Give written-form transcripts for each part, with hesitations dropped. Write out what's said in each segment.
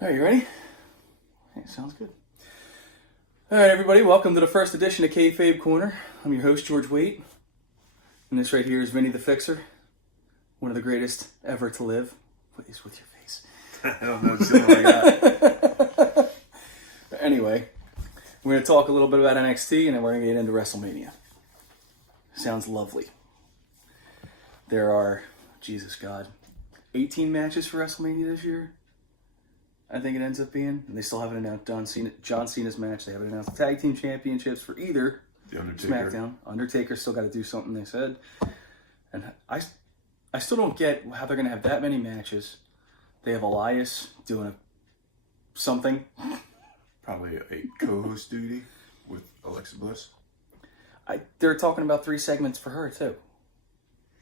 All right, you ready? Hey, sounds good. All right, everybody, welcome to the first edition of Kayfabe Corner. I'm your host, George Waite. And this right here is Vinny the Fixer, one of the greatest ever to live. What is with your face? I don't know, something like that. But anyway, we're going to talk a little bit about NXT, and then we're going to get into WrestleMania. Sounds lovely. There are, Jesus God, 18 matches for WrestleMania this year. I think it ends up being, and they still haven't announced John Cena's match. They haven't announced the tag team championships for either The Undertaker. SmackDown. Undertaker's still got to do something, they said. And I still don't get how they're going to have that many matches. They have Elias doing something. Probably a co-host duty with Alexa Bliss. They're talking about 3 segments for her, too.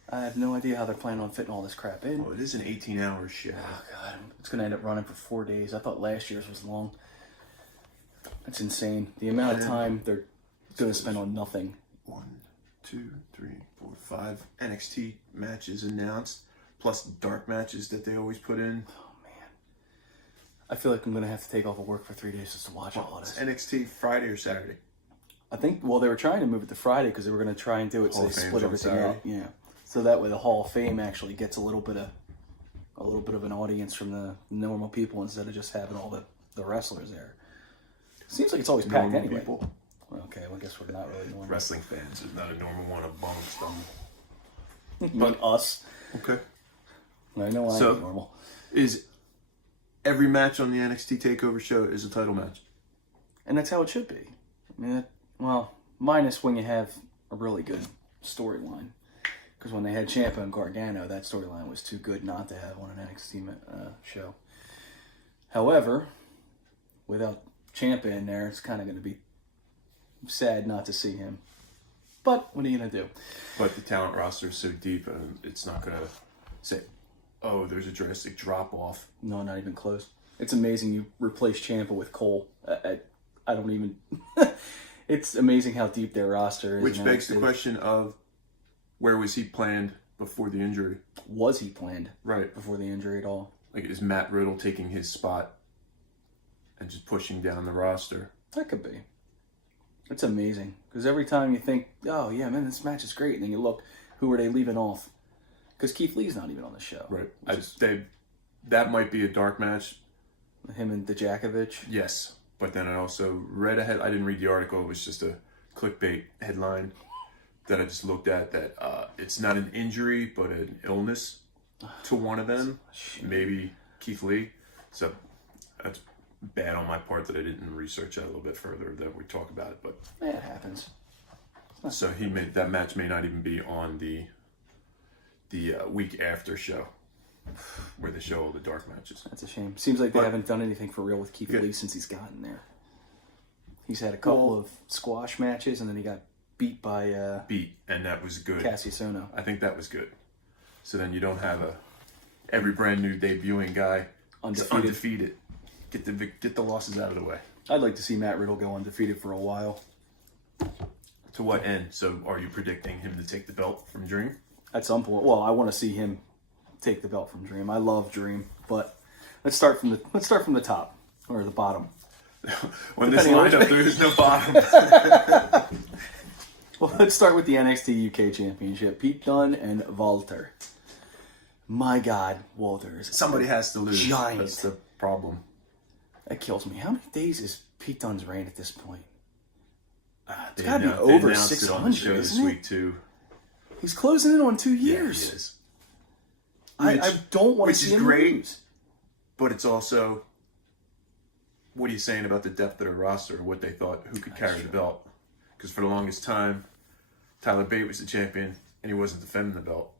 I have no idea how they're planning on fitting all this crap in. Oh, it is an 18-hour show. Oh, God. It's going to end up running for 4 days. I thought last year's was long. That's insane. The amount of time they're going to spend on nothing. 1, 2, 3, 4, 5 NXT matches announced, plus dark matches that they always put in. Oh, man. I feel like I'm going to have to take off of work for 3 days just to watch all of this. NXT Friday or Saturday? I think, well, they were trying to move it to Friday because they were going to try and do it so Hall they of Fame's split on everything Saturday. up. Yeah. So that way the Hall of Fame actually gets a little bit of an audience from the normal people instead of just having all the wrestlers there. Seems like it's always packed Normal anyway. people. Okay, well, I guess we're not really normal. Wrestling fans is not a normal one amongst them. But us. Okay. I know I'm So- normal. Is every match on the NXT TakeOver show is a title match? And that's how it should be. I mean, well, minus when you have a really good storyline. Because when they had Ciampa and Gargano, that storyline was too good not to have on an NXT show. However, without Ciampa in there, it's kind of going to be sad not to see him. But what are you going to do? But the talent roster is so deep, and it's not going to say, oh, there's a drastic drop-off. No, not even close. It's amazing you replace Ciampa with Cole. I don't even... It's amazing how deep their roster is. Which in begs the NXT. question of, where was he planned before the injury? Was he planned Right. before the injury at all? Like, is Matt Riddle taking his spot and just pushing down the roster? That could be. It's amazing. Because every time you think, oh, yeah, man, this match is great, and then you look, who are they leaving off? Because Keith Lee's not even on the show. Right. Which is That might be a dark match. him and Dijakovic. Yes. But then I also read ahead. I didn't read the article. It was just a clickbait headline that I just looked at that it's not an injury, but an illness to one of them. Maybe Keith Lee. So that's bad on my part that I didn't research that a little bit further that we talk about it. But It happens. so that match may not even be on the week after show where they show all the dark matches. That's a shame. Seems like they But- haven't done anything for real with Keith Yeah. Lee since he's gotten there. He's had a couple of squash matches, and then he got beat by And that was good. Cassius Ohno. I think that was good. So then you don't have every brand new debuting guy undefeated. Get the losses out of the way. I'd like to see Matt Riddle go undefeated for a while. To what end? So are you predicting him to take the belt from Dream? At some point. Well, I want to see him take the belt from Dream. I love Dream, but let's start from the top or the bottom. When this Depending on lineup, there is no bottom. Well, let's start with the NXT UK Championship. Pete Dunne and Walter. My God, Walter is Somebody has to lose. Giant. That's the problem. That kills me. How many days is Pete Dunne's reign at this point? They gotta be they over announced it on the 600, show this isn't it? week too. He's closing in on 2 Yeah, he years. is. I don't want to which see is him great. lose. But it's also, what are you saying about the depth of their roster? What they thought, who could carry the belt? Because for the longest time, Tyler Bate was the champion, and he wasn't defending the belt.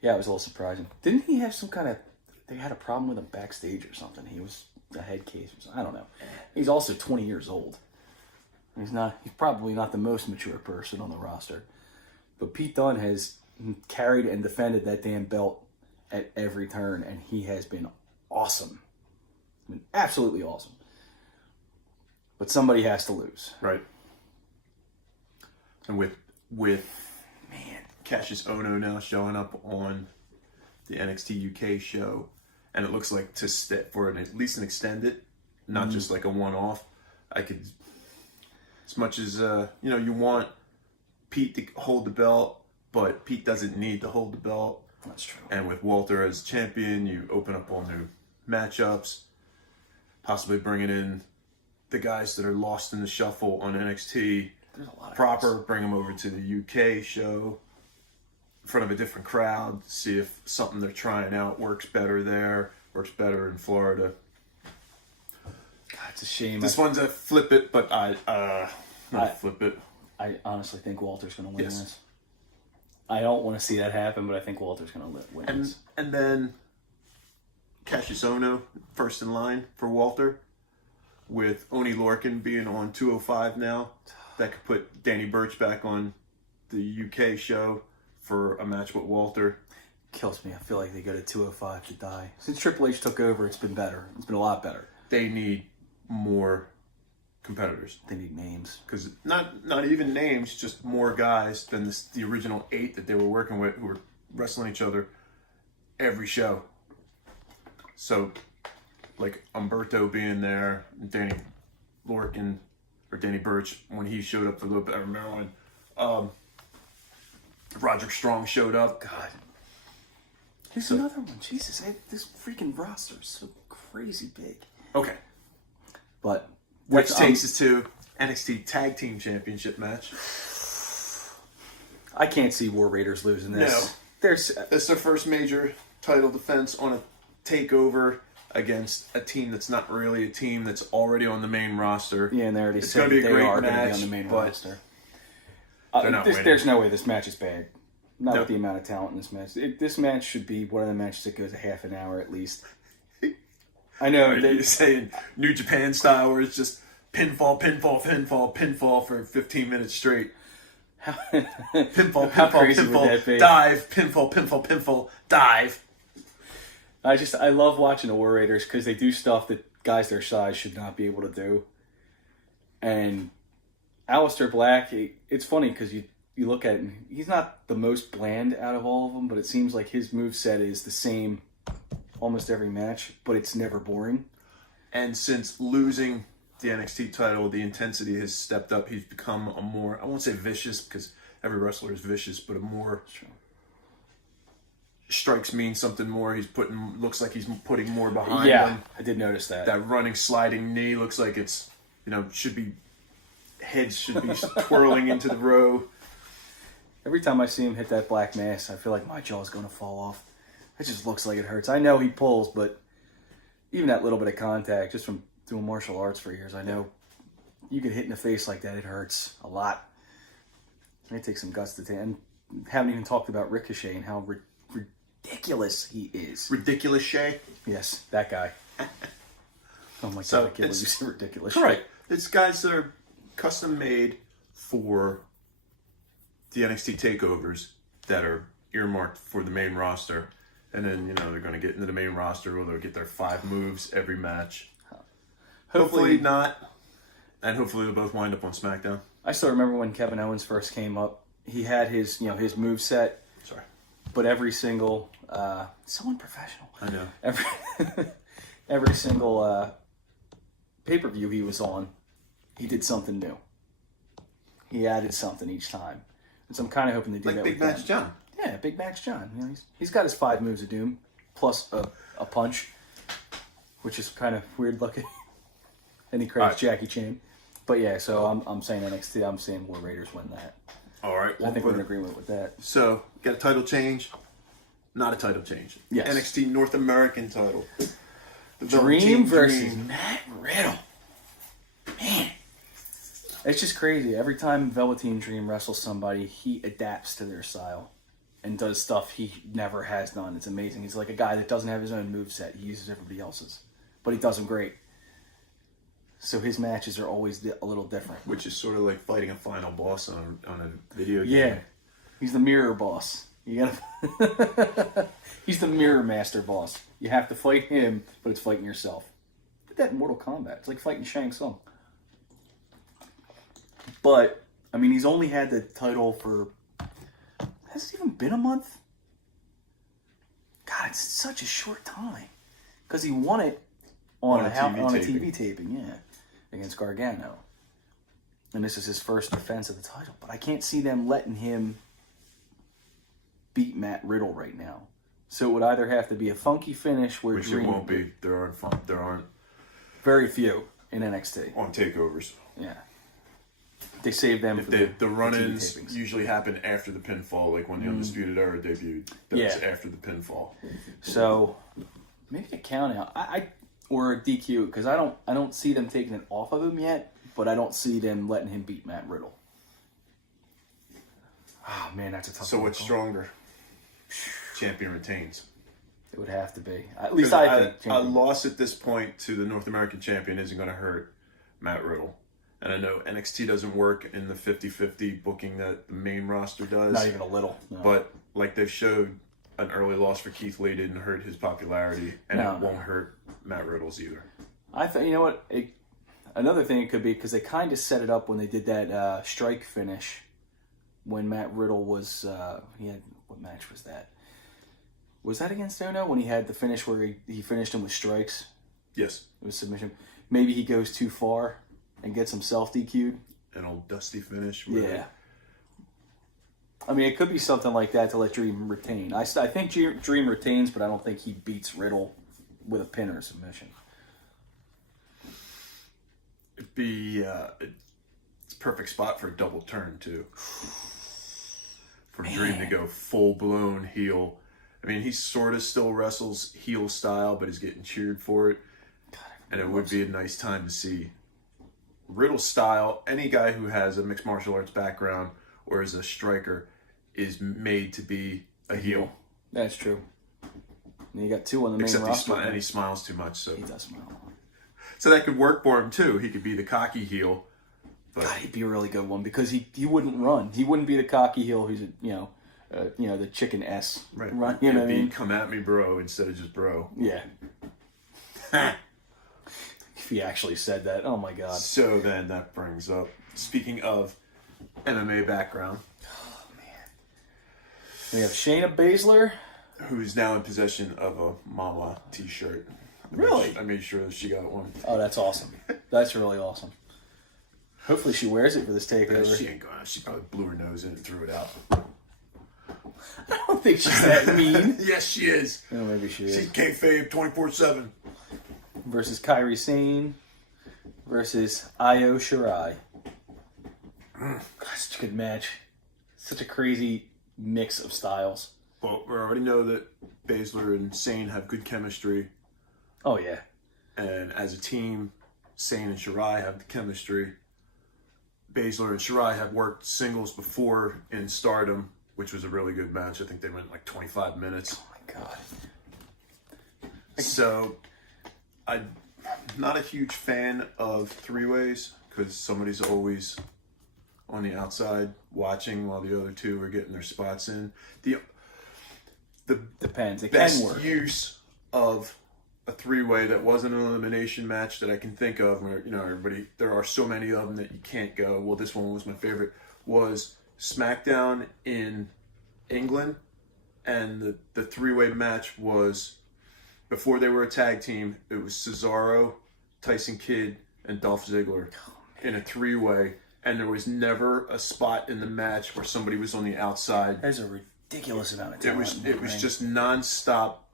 Yeah, it was a little surprising. Didn't he have some kind of... They had a problem with him backstage or something. He was a head case or something. I don't know. He's also 20 years old. He's probably not the most mature person on the roster. But Pete Dunne has carried and defended that damn belt at every turn, and he has been awesome. I mean, absolutely awesome. But somebody has to lose. Right. And with Cassius Ohno now showing up on the NXT UK show, and it looks like for at least an extended, not just like a one-off. I could, as much as you want Pete to hold the belt, but Pete doesn't need to hold the belt. That's true. And with Walter as champion, you open up all new matchups, possibly bringing in the guys that are lost in the shuffle on NXT. There's a lot of proper, bring them over to the UK show in front of a different crowd, see if something they're trying out works better there, works better in Florida. God, it's a shame. This one's a flip it, but not flip it. I honestly think Walter's going to win Yes. this. I don't want to see that happen, but I think Walter's going to win this. And then Cassius Ohno, first in line for Walter, with Oni Lorcan being on 205 now. That could put Danny Burch back on the UK show for a match with Walter. Kills me. I feel like they go to 205 to die. Since Triple H took over, it's been better. It's been a lot better. They need more competitors. They need names. Because not even names, just more guys than the original 8 that they were working with who were wrestling each other every show. So, like Umberto being there, Danny Lorcan, or Danny Burch, when he showed up for a little bit, I remember when Roderick Strong showed up. God. Here's another one. Jesus, this freaking roster is so crazy big. Okay. But which takes us to NXT Tag Team Championship match. I can't see War Raiders losing this. No. It's their first major title defense on a takeover against a team that's not really a team that's already on the main roster. Yeah, and they already said they are going to match, be on the main but roster. they're not winning. There's no way this match is bad. Not No. with the amount of talent in this match. This match should be one of the matches that goes a half an hour at least. I know. You're saying New Japan style where it's just pinfall, pinfall, pinfall, pinfall for 15 minutes straight. Pinfall, How pinfall, crazy would that be? pinfall, dive, pinfall, pinfall, pinfall, dive. I love watching the War Raiders because they do stuff that guys their size should not be able to do. And Aleister Black, it's funny because you look at him, he's not the most bland out of all of them, but it seems like his moveset is the same almost every match, but it's never boring. And since losing the NXT title, the intensity has stepped up. He's become a more, I won't say vicious because every wrestler is vicious, but a more strikes mean something more. Looks like he's putting more behind him. I did notice that. That running, sliding knee looks like it's, heads should be twirling into the row. Every time I see him hit that black mass, I feel like my jaw's going to fall off. It just looks like it hurts. I know he pulls, but even that little bit of contact, just from doing martial arts for years, I know you get hit in the face like that, it hurts a lot. It takes some guts to take. And haven't even talked about Ricochet and how ridiculous he is. Ridiculous Shay? Yes, that guy. Oh my God, I can't believe you said ridiculous. Right. It's guys that are custom made for the NXT takeovers that are earmarked for the main roster. And then, they're going to get into the main roster or they'll get their 5 moves every match. Hopefully not. And hopefully they'll both wind up on SmackDown. I still remember when Kevin Owens first came up. He had his moveset. Sorry. But every single, so unprofessional. I know. Every single pay-per-view he was on, he did something new. He added something each time. And so I'm kind of hoping they do that Big with Match John. Yeah, Big Max John. He's got his 5 moves of doom, plus a punch, which is kind of weird looking. And he credits Jackie Chan. But yeah, so I'm saying NXT. I'm saying War Raiders win that. All right. I think we're in agreement with that. So, got a title change. Not a title change. Yes. NXT North American title. The Dream Velveteen versus Dream. Matt Riddle. Man. It's just crazy. Every time Velveteen Dream wrestles somebody, he adapts to their style and does stuff he never has done. It's amazing. He's like a guy that doesn't have his own moveset. He uses everybody else's. But he does them great. So his matches are always a little different. Which is sort of like fighting a final boss on a video game. Yeah. He's the mirror boss. You gotta He's the mirror master boss. You have to fight him, but it's fighting yourself. Did that in Mortal Kombat. It's like fighting Shang Tsung. But, he's only had the title for... Has it even been a month? God, it's such a short time. because he won it on a TV TV taping, yeah, against Gargano. And this is his first defense of the title. But I can't see them letting him beat Matt Riddle right now. So it would either have to be a funky finish where Which it won't be. There aren't very few in NXT on takeovers. Yeah. They save them for the run-ins TV tapings. usually happen after the pinfall, like when the Undisputed Era debuted. That was after the pinfall. So maybe a count out. Or a DQ, because I don't see them taking it off of him yet, but I don't see them letting him beat Matt Riddle. Oh man, that's a tough one. So what's stronger? Champion retains. It would have to be. At least I think. A loss at this point to the North American champion isn't going to hurt Matt Riddle. And I know NXT doesn't work in the 50-50 booking that the main roster does. Not even a little. No. But like they've showed, an early loss for Keith Lee didn't hurt his popularity, and it won't hurt Matt Riddle's either. I think, you know what? Another thing it could be, because they kind of set it up when they did that strike finish when Matt Riddle was, what match was that? Was that against Ono when he had the finish where he finished him with strikes? Yes. It was submission. Maybe he goes too far and gets himself DQ'd. An old dusty finish. Yeah. I mean, it could be something like that to let Dream retain. I think Dream retains, but I don't think he beats Riddle with a pin or a submission. It'd be it's a perfect spot for a double turn too. For Dream to go full blown heel. I mean, he sort of still wrestles heel style, but he's getting cheered for it. God, and it would be a nice time to see Riddle style. Any guy who has a mixed martial arts background or is a striker is made to be a heel. That's true. And you got two on the main roster. And he smiles too much, so he does smile. So that could work for him too. He could be the cocky heel. But God, he'd be a really good one because he wouldn't run. He wouldn't be the cocky heel who's the chicken S. Right. Run, you know what I mean? Come at me, bro, instead of just bro. Yeah. If he actually said that, oh my God. So then that brings up, speaking of MMA background. Oh man. We have Shayna Baszler, who's now in possession of a Mama t-shirt. Really? I made sure that she got one. Oh, that's awesome. That's really awesome. Hopefully she wears it for this takeover. She ain't going. She probably blew her nose in and threw it out. I don't think she's that mean. Yes, she is. Oh, maybe she is. She's Kayfabe 24/7. Versus Kairi Sane versus Io Shirai. God, such a good match. Such a crazy mix of styles. Well, we already know that Baszler and Sane have good chemistry. Oh, yeah. And as a team, Sane and Shirai have the chemistry. Baszler and Shirai have worked singles before in Stardom, which was a really good match. I think they went like 25 minutes. Oh, my God. So, I'm not a huge fan of three-ways because somebody's always on the outside watching while the other two are getting their spots in. The Depends. It best can work. use of a three-way that wasn't an elimination match that I can think of, where everybody, there are so many of them that you can't go. Well, this one was my favorite. Was SmackDown in England, and the three-way match was before they were a tag team. It was Cesaro, Tyson Kidd, and Dolph Ziggler in a three-way, and there was never a spot in the match where somebody was on the outside. There's a ridiculous amount of talent. It was just non-stop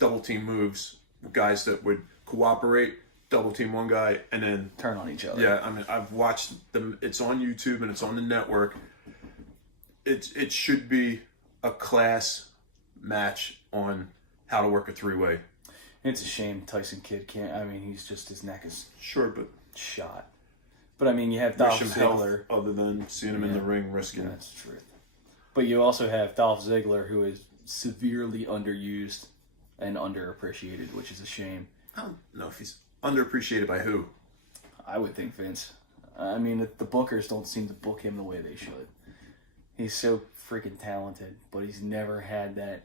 double team moves, guys that would cooperate, double team one guy, and then turn on each other. Yeah, I mean, I've watched them. It's on YouTube and it's on the network. It should be a class match on how to work a three-way. It's a shame Tyson Kidd can't. I mean, his neck is but shot. But I mean, you have Dolph Ziggler. Other than seeing him in the ring risking. That's the truth. But you also have Dolph Ziggler, who is severely underused and underappreciated, which is a shame. I don't know if he's underappreciated by who. I would think Vince. I mean, the bookers don't seem to book him the way they should. He's so freaking talented, but he's never had that.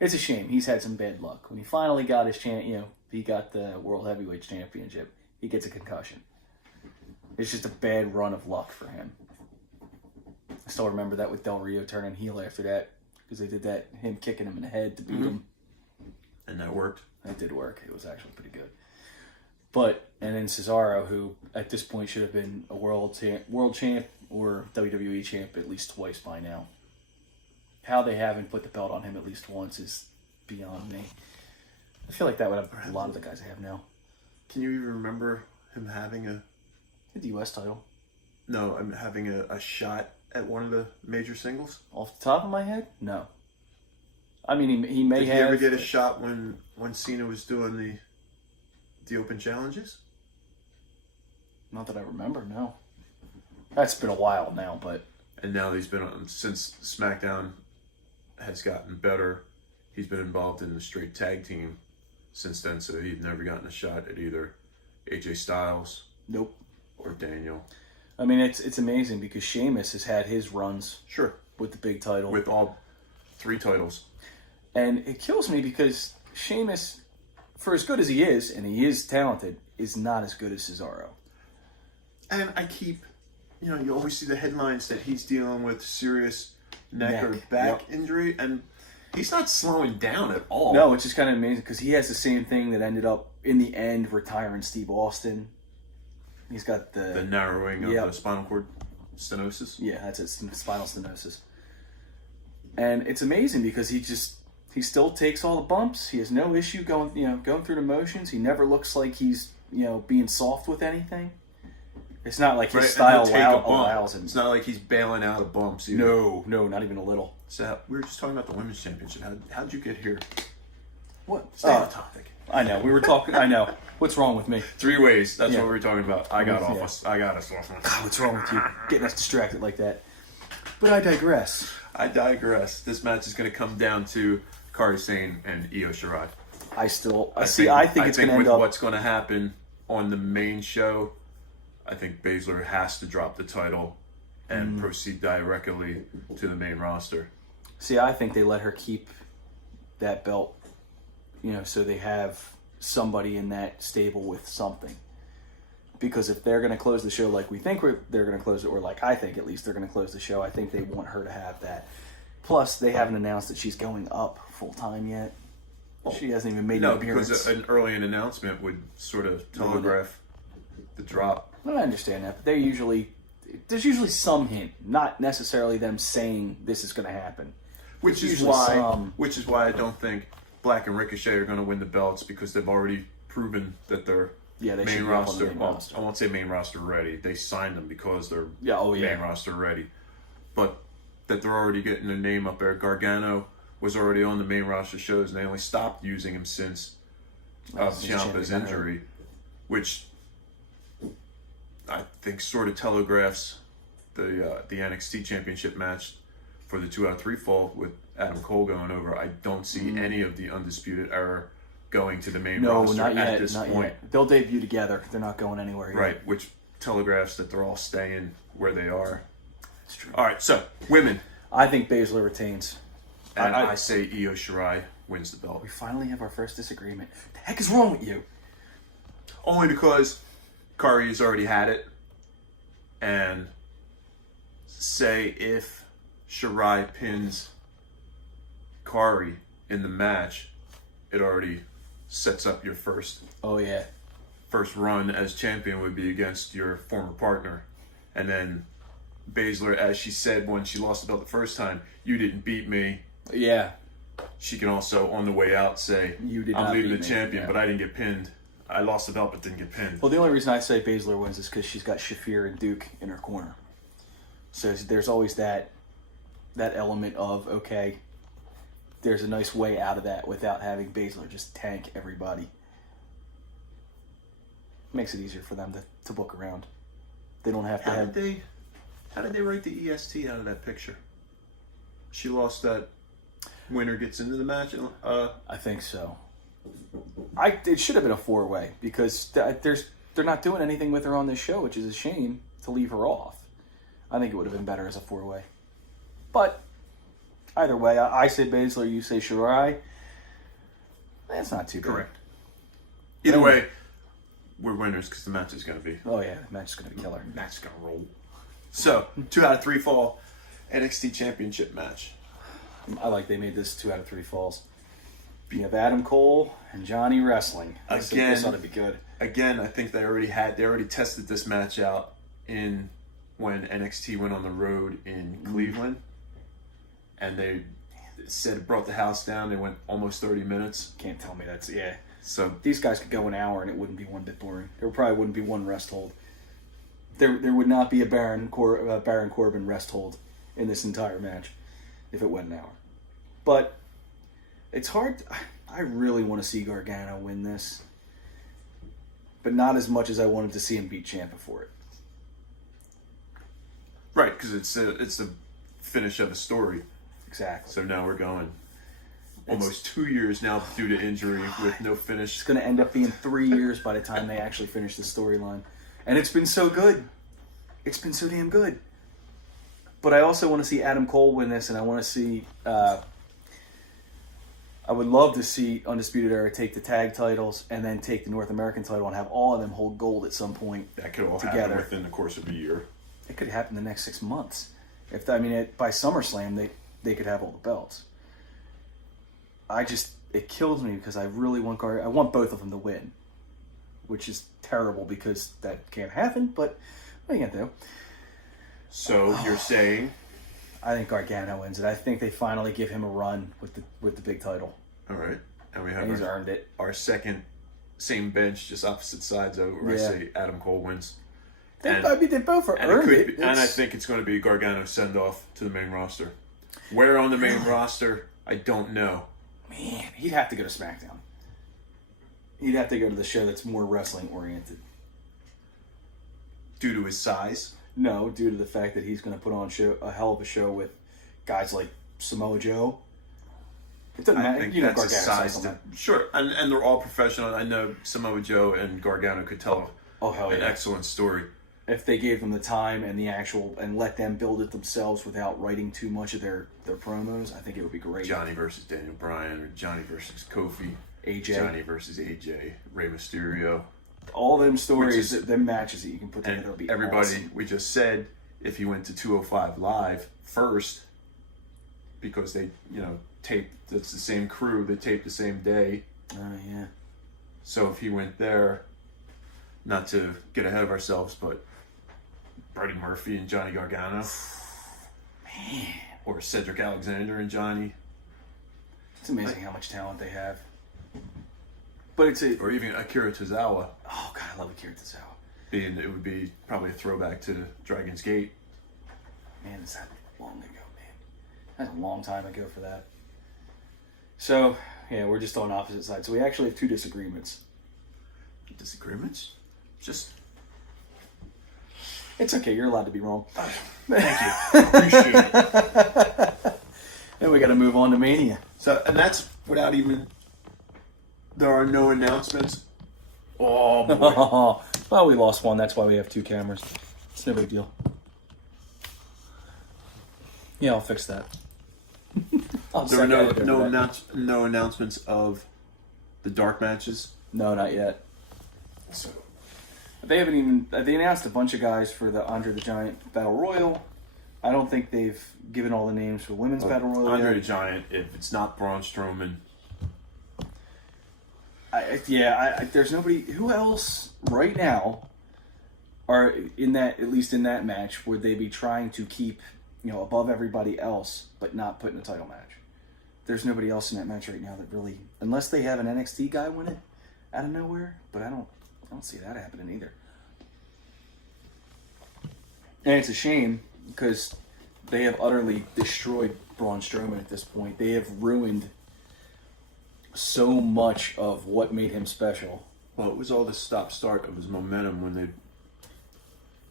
It's a shame. He's had some bad luck. When he finally got his he got the World Heavyweight Championship, he gets a concussion. It's just a bad run of luck for him. I still remember that with Del Rio turning heel after that, because they did that, him kicking him in the head to beat him. And that worked. It did work. It was actually pretty good. But, and then Cesaro, who at this point should have been a world champ or WWE champ at least twice by now. How they haven't put the belt on him at least once is beyond me. I feel like that would have a lot of the guys I have now. Can you even remember him having The U.S. title. having a shot at one of the major singles? Off the top of my head, no. I mean, he may Did have. he ever get a shot when Cena was doing the Open Challenges? Not that I remember, no. That's been a while now, but... And now he's been on, since SmackDown has gotten better, he's been involved in the straight tag team since then, so he's never gotten a shot at either AJ Styles Nope. or Daniel. I mean, it's amazing because Sheamus has had his runs Sure. with the big title. With all 3 titles. And it kills me because Sheamus, for as good as he is, and he is talented, is not as good as Cesaro. And I keep, you always see the headlines that he's dealing with serious neck or back injury, and he's not slowing down at all. No, which is kind of amazing because he has the same thing that ended up, in the end, retiring Steve Austin. He's got the narrowing of the spinal cord stenosis. Yeah, that's it, spinal stenosis. And it's amazing because he still takes all the bumps. He has no issue going through the motions. He never looks like he's, being soft with anything. It's not like his style allows him. It's not like he's bailing out of bumps either. No, not even a little. So we were just talking about the women's championship. How'd you get here? What? Stay on topic. I know. We were talking. I know. What's wrong with me? 3 ways. That's what we were talking about. I got us off. God, what's wrong with you? Getting us distracted like that. But I digress. This match is going to come down to Kairi Sane and Io Shirai. I think it's going to end up. What's going to happen on the main show, I think Baszler has to drop the title and proceed directly to the main roster. See, I think they let her keep that belt, so they have somebody in that stable with something. Because if they're going to close the show like we think they're going to close it, or like I think at least they're going to close the show, I think they want her to have that. Plus, they haven't announced that she's going up full-time yet. She hasn't even made an appearance. Because an early announcement would sort of telegraph the drop. I understand that, but there's usually some hint, not necessarily them saying this is going to happen. Which is why I don't think Black and Ricochet are going to win the belts, because they've already proven that they're main roster. I won't say main roster ready. They signed them because they're main roster ready, but that they're already getting their name up there. Gargano was already on the main roster shows, and they only stopped using him since Ciampa's injury, which I think sort of telegraphs the NXT Championship match for the 2 out of 3 fall with Adam Cole going over. I don't see any of the Undisputed Era going to the main roster at this point. Yet. They'll debut together. They're not going anywhere yet. Right, which telegraphs that they're all staying where they are. That's true. All right, so women. I think Baszler retains. And I say Io Shirai wins the belt. We finally have our first disagreement. The heck is wrong with you? Only because Kairi has already had it. And say if Shirai pins Kairi in the match, it already sets up your first run as champion would be against your former partner. And then Baszler, as she said when she lost the belt the first time, you didn't beat me. Yeah. She can also, on the way out, say, I'm leaving the champion, but I didn't get pinned. I lost the belt, but didn't get pinned. Well, the only reason I say Baszler wins is because she's got Shafir and Duke in her corner. So there's always that element of, okay, there's a nice way out of that without having Baszler just tank everybody. Makes it easier for them to book around. They don't have to have... How did they write the EST out of that picture? She lost that winner gets into the match? I think so. It should have been a 4-way because they're not doing anything with her on this show, which is a shame to leave her off. I think it would have been better as a 4-way. But either way, I say Baszler, you say Shirai. That's not too bad. Correct. Either way, we're winners because the match is going to be... Oh, yeah, the match is going to be killer. The match is going to roll. So, 2 out of 3 fall NXT Championship match. I like they made this 2 out of 3 falls. You have Adam Cole and Johnny wrestling. This ought to be good. Again, I think they already tested this match out in when NXT went on the road in Cleveland, and they said it brought the house down. They went almost 30 minutes. Can't tell me that's So these guys could go an hour and it wouldn't be one bit boring. There probably wouldn't be one rest hold. There would not be a Baron Corbin rest hold in this entire match if it went an hour. But it's hard. I really want to see Gargano win this, but not as much as I wanted to see him beat Ciampa for it. Right, because it's the finish of a story. Exactly. So now we're going almost 2 years now due to injury with no finish. It's going to end up being 3 years by the time they actually finish the storyline. And it's been so good. It's been so damn good. But I also want to see Adam Cole win this, and I want to see... I would love to see Undisputed Era take the tag titles and then take the North American title and have all of them hold gold at some point. That could all together. happen within the course of a year. It could happen the next 6 months. By SummerSlam, they could have all the belts. It kills me because I really want I want both of them to win, which is terrible because that can't happen. But what are you gonna do? So you're saying? I think Gargano wins it. I think they finally give him a run with the big title. All right, and we have he's earned it. Our second same bench, just opposite sides of it, where I say Adam Cole wins. They both are earned it. And I think it's going to be Gargano send off to the main roster. Where on the main roster, I don't know. Man, he'd have to go to SmackDown. He'd have to go to the show that's more wrestling oriented. Due to his size? No, due to the fact that he's going to put on a hell of a show with guys like Samoa Joe. It doesn't matter. I think that's a size. Sure, and they're all professional. I know Samoa Joe and Gargano could tell an excellent story. If they gave them the time and and let them build it themselves without writing too much of their promos, I think it would be great. Johnny versus Daniel Bryan, or Johnny versus Kofi, AJ, Johnny versus AJ, Rey Mysterio. All them stories, them matches that you can put together will be awesome. We just said if he went to 205 Live first, because they taped. It's the same crew. They taped the same day. Oh yeah. So if he went there, not to get ahead of ourselves, but Buddy Murphy and Johnny Gargano. Man. Or Cedric Alexander and Johnny. It's amazing how much talent they have. But or even Akira Tozawa. Oh God, I love Akira Tozawa. It would be probably a throwback to Dragon's Gate. Man, is that long ago, man. That's a long time ago for that. So, yeah, we're just on opposite sides. So we actually have two disagreements. Disagreements? It's okay, you're allowed to be wrong. Thank you. Appreciate it. And we got to move on to Mania. And that's without even... There are no announcements. Oh, boy. Well, we lost one. That's why we have two cameras. It's no big deal. Yeah, I'll fix that. There were no announcements of the dark matches? No, not yet. So they haven't even... They announced a bunch of guys for the Andre the Giant Battle Royal. I don't think they've given all the names for Women's Battle Royal Andre yet. the Giant, if it's not Braun Strowman... there's nobody... Who else right now are in that... At least in that match, would they be trying to keep... above everybody else, but not put in a title match. There's nobody else in that match right now that really, unless they have an NXT guy win it out of nowhere, but I don't see that happening either. And it's a shame because they have utterly destroyed Braun Strowman at this point. They have ruined so much of what made him special. Well, it was all the stop-start of his momentum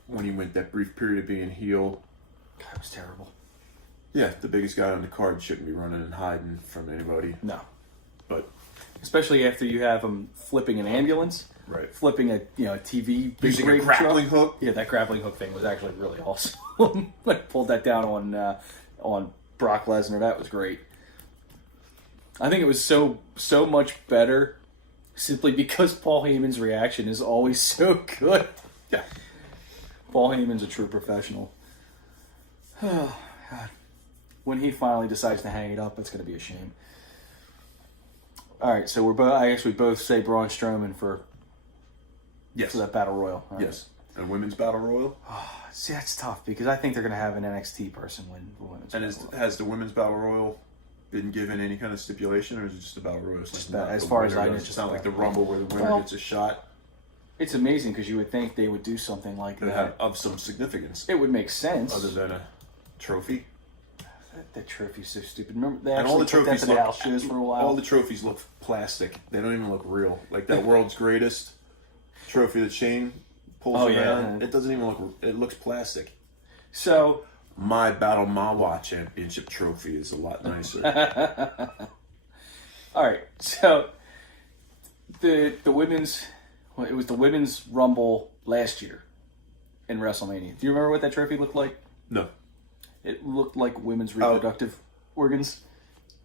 when he went that brief period of being heel. God, it was terrible. Yeah, the biggest guy on the card shouldn't be running and hiding from anybody. No. But especially after you have him flipping an ambulance, right? Flipping a TV, using a grappling hook. Yeah, that grappling hook thing was actually really awesome. I pulled that down on Brock Lesnar. That was great. I think it was so much better simply because Paul Heyman's reaction is always so good. Yeah, Paul Heyman's a true professional. Oh, God. When he finally decides to hang it up, it's going to be a shame. All right, so we're both. I guess we both say Braun Strowman for Yes. that battle royal. All right. Yes. And women's battle royal. See, that's tough because I think they're going to have an NXT person win the women's. And battle royal. has the women's battle royal been given any kind of stipulation, or is it just a battle royal? It's Just as far as I know, it's not like the Rumble where the winner gets a shot. It's amazing because you would think they would do something like that. Of some significance. It would make sense. Other than a trophy. That trophy's so stupid. Remember, they And all the actually took that trophies to the look, house shows for a while. all the trophies look plastic. They don't even look real. Like that world's greatest trophy that Shane pulls around. It doesn't even look. It looks plastic. So My Battle Mawa Championship trophy is a lot nicer. all right, so the women's, well, it was the women's Rumble last year in WrestleMania. Do you remember what that trophy looked like? No. It looked like women's reproductive organs.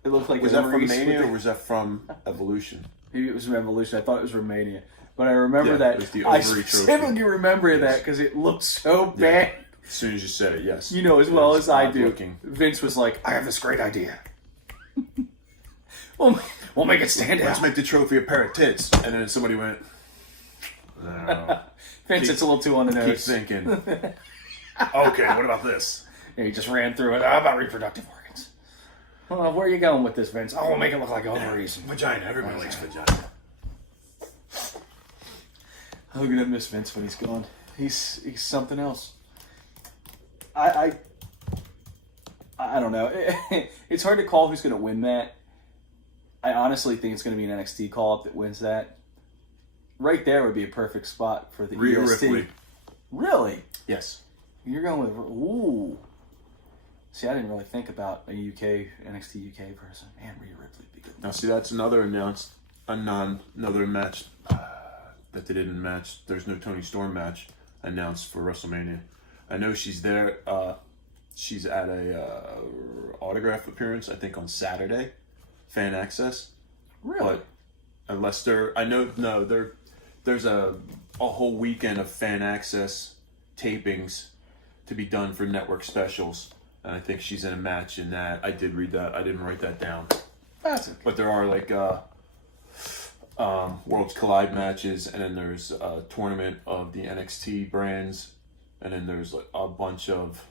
It looked like Was that from ovaries Mania with or was that from Evolution? Maybe it was Revolution. I thought it was Romania. But I remember Yeah, that. it was the I ovary specifically trophy. remember that because it looked so bad. As soon as you said it, yes. You know as well It was as I odd do. looking. Vince was like, I have this great idea. we'll make it stand Let's out. make the trophy a pair of tits. And then somebody went, I don't know. Vince, it's a little too on the Keep nose. thinking. Okay, what about this? Yeah, he just ran through it. How about reproductive organs? Well, where are you going with this, Vince? Oh, we'll make it look like ovaries. Vagina. Everybody likes vagina. I'm gonna miss Vince when he's gone. He's something else. I don't know. It's hard to call who's gonna win that. I honestly think it's gonna be an NXT call-up that wins that. Right there would be a perfect spot for the Rhea EST. Ripley. Really? Yes. You're going with ooh. See, I didn't really think about a NXT UK person. Man, Rhea Ripley would be good. Now, see, that's another another match that they didn't match. There's no Toni Storm match announced for WrestleMania. I know she's there. She's at a autograph appearance, I think, on Saturday, fan access. Really? But unless there's a whole weekend of fan access tapings to be done for network specials, and I think she's in a match in that. I did read that. I didn't write that down. That's okay. But there are like Worlds Collide matches, and then there's a tournament of the NXT brands, and then there's like a bunch of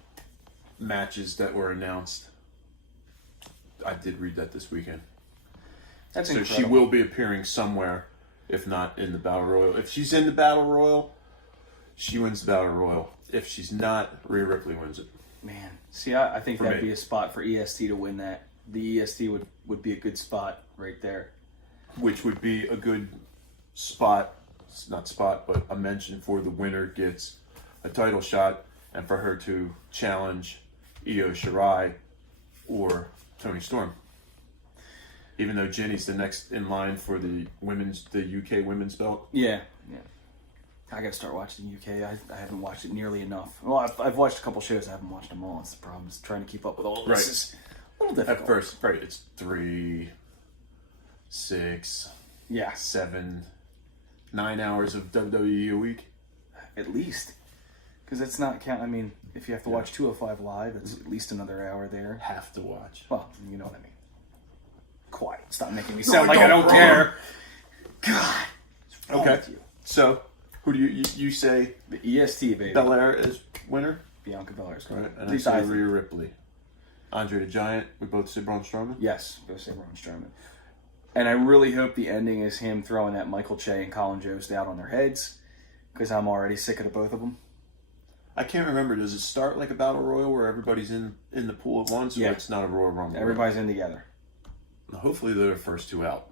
matches that were announced. I did read that this weekend. That's So incredible. she will be appearing somewhere, if not in the Battle Royal. If she's in the Battle Royal, she wins the Battle Royal. If she's not, Rhea Ripley wins it. Man, see, I think that'd me. be a spot for EST to win that. The EST would be a good spot right there. Which would be a good spot, not spot, but a mention for the winner gets a title shot, and for her to challenge Io Shirai or Toni Storm. Even though Jenny's the next in line for the UK women's belt. Yeah. I got to start watching UK. I haven't watched it nearly enough. Well, I've watched a couple shows. I haven't watched them all. That's the problem. Is trying to keep up with all of this is a little difficult. At first, right, it's 3, 6, Yeah, 7, 9 hours of WWE a week. at least. Because it's not count. I mean, if you have to watch 205 Live, it's at least another hour there. Have to watch. Well, you know what I mean. Quiet. Stop making me sound like I don't care. God. What's wrong with you? So, who do you say The EST, baby. Belair is winner? Bianca Belair is Right, correct. and At I least say I Rhea think. Ripley. Andre the Giant, we both say Braun Strowman. Yes, go say Braun Strowman. And I really hope the ending is him throwing that Michael Che and Colin Jost down on their heads, because I'm already sick of the both of them. I can't remember. Does it start like a battle royal where everybody's in the pool at once, Yeah. or it's not a Royal Rumble? Everybody's in together. Hopefully they're the first two out,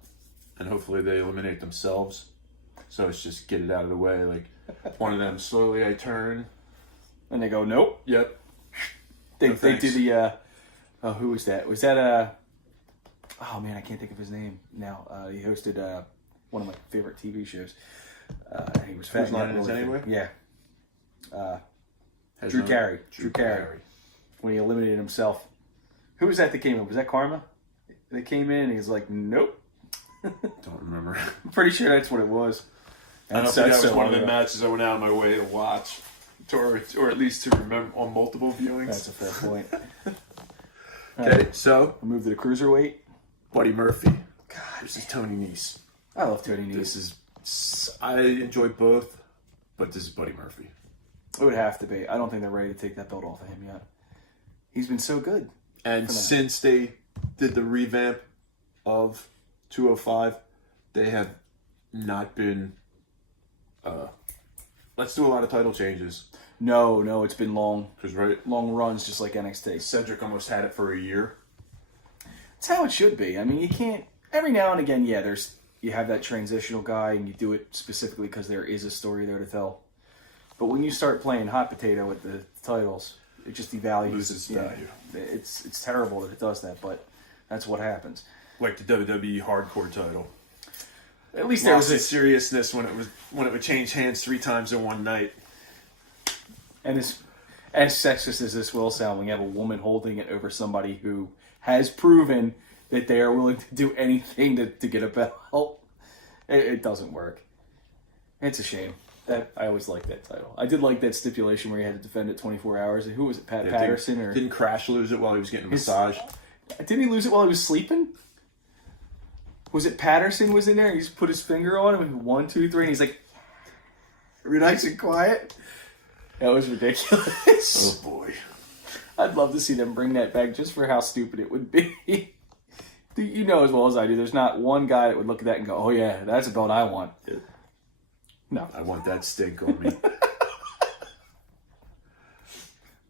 and hopefully they eliminate themselves. So it's just get it out of the way. Like one of them slowly, I turn. And they go, nope. Yep. They No, do thanks. the, who was that? Was that, oh man, I can't think of his name now. He hosted one of my favorite TV shows. And he was fat. Whose Line Is It Anyway? Yeah. Has Drew no- Carey. Drew Carey. When he eliminated himself. Who was that came in? Was that Karma? They came in and he's like, nope. Don't remember. I'm pretty sure that's what it was. I don't That's think that was so one of long the ago. matches I went out of my way to watch, or at least to remember on multiple viewings. That's a fair point. Okay, so We'll move to the cruiserweight. Buddy Murphy. versus Tony Nese. I love Tony Nese. This is, I enjoy both, but this is Buddy Murphy. It would have to be. I don't think they're ready to take that belt off of him yet. He's been so good. And since they did the revamp of 205, they have not been. Let's do a lot of title changes. No, it's been long runs, just like NXT. Cedric almost had it for a year. It's how it should be. I mean, you can't. Every now and again, you have that transitional guy, and you do it specifically because there is a story there to tell. But when you start playing hot potato with the titles, it just devalues. Loses value. It's terrible that it does that, but that's what happens. Like the WWE Hardcore title. At least there was a seriousness when it would change hands 3 times in one night. And as sexist as this will sound, when you have a woman holding it over somebody who has proven that they are willing to do anything to get a belt, it doesn't work. It's a shame. That I always liked that title. I did like that stipulation where he had to defend it 24 hours. And who was it, Patterson? Didn't Crash lose it while he was getting a massage? Didn't he lose it while he was sleeping? Was it Patterson was in there? He just put his finger on him and 1, 2, 3, and he's like, nice and quiet. That was ridiculous. Oh boy. I'd love to see them bring that back just for how stupid it would be. You know as well as I do, there's not one guy that would look at that and go, oh yeah, that's a belt I want. Yeah. No. I want that stink on me.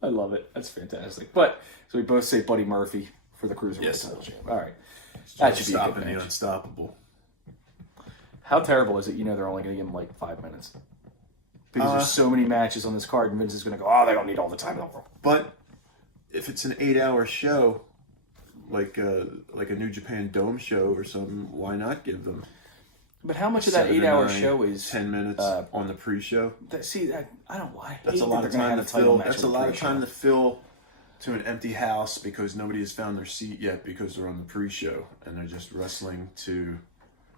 I love it. That's fantastic. But, so we both say Buddy Murphy for the Cruiserweight title champ. All right. That should be a good match. The unstoppable. How terrible is it? You know they're only going to give him like 5 minutes. Because there's so many matches on this card, and Vince is going to go, oh, they don't need all the time in the world. But if it's an 8-hour show, like a New Japan Dome show or something, why not give them? But how much of that 8-hour show is 10 minutes on the pre-show? I don't want. That's a lot of time to fill. That's a lot of time to fill to an empty house because nobody has found their seat yet because they're on the pre-show and they're just wrestling to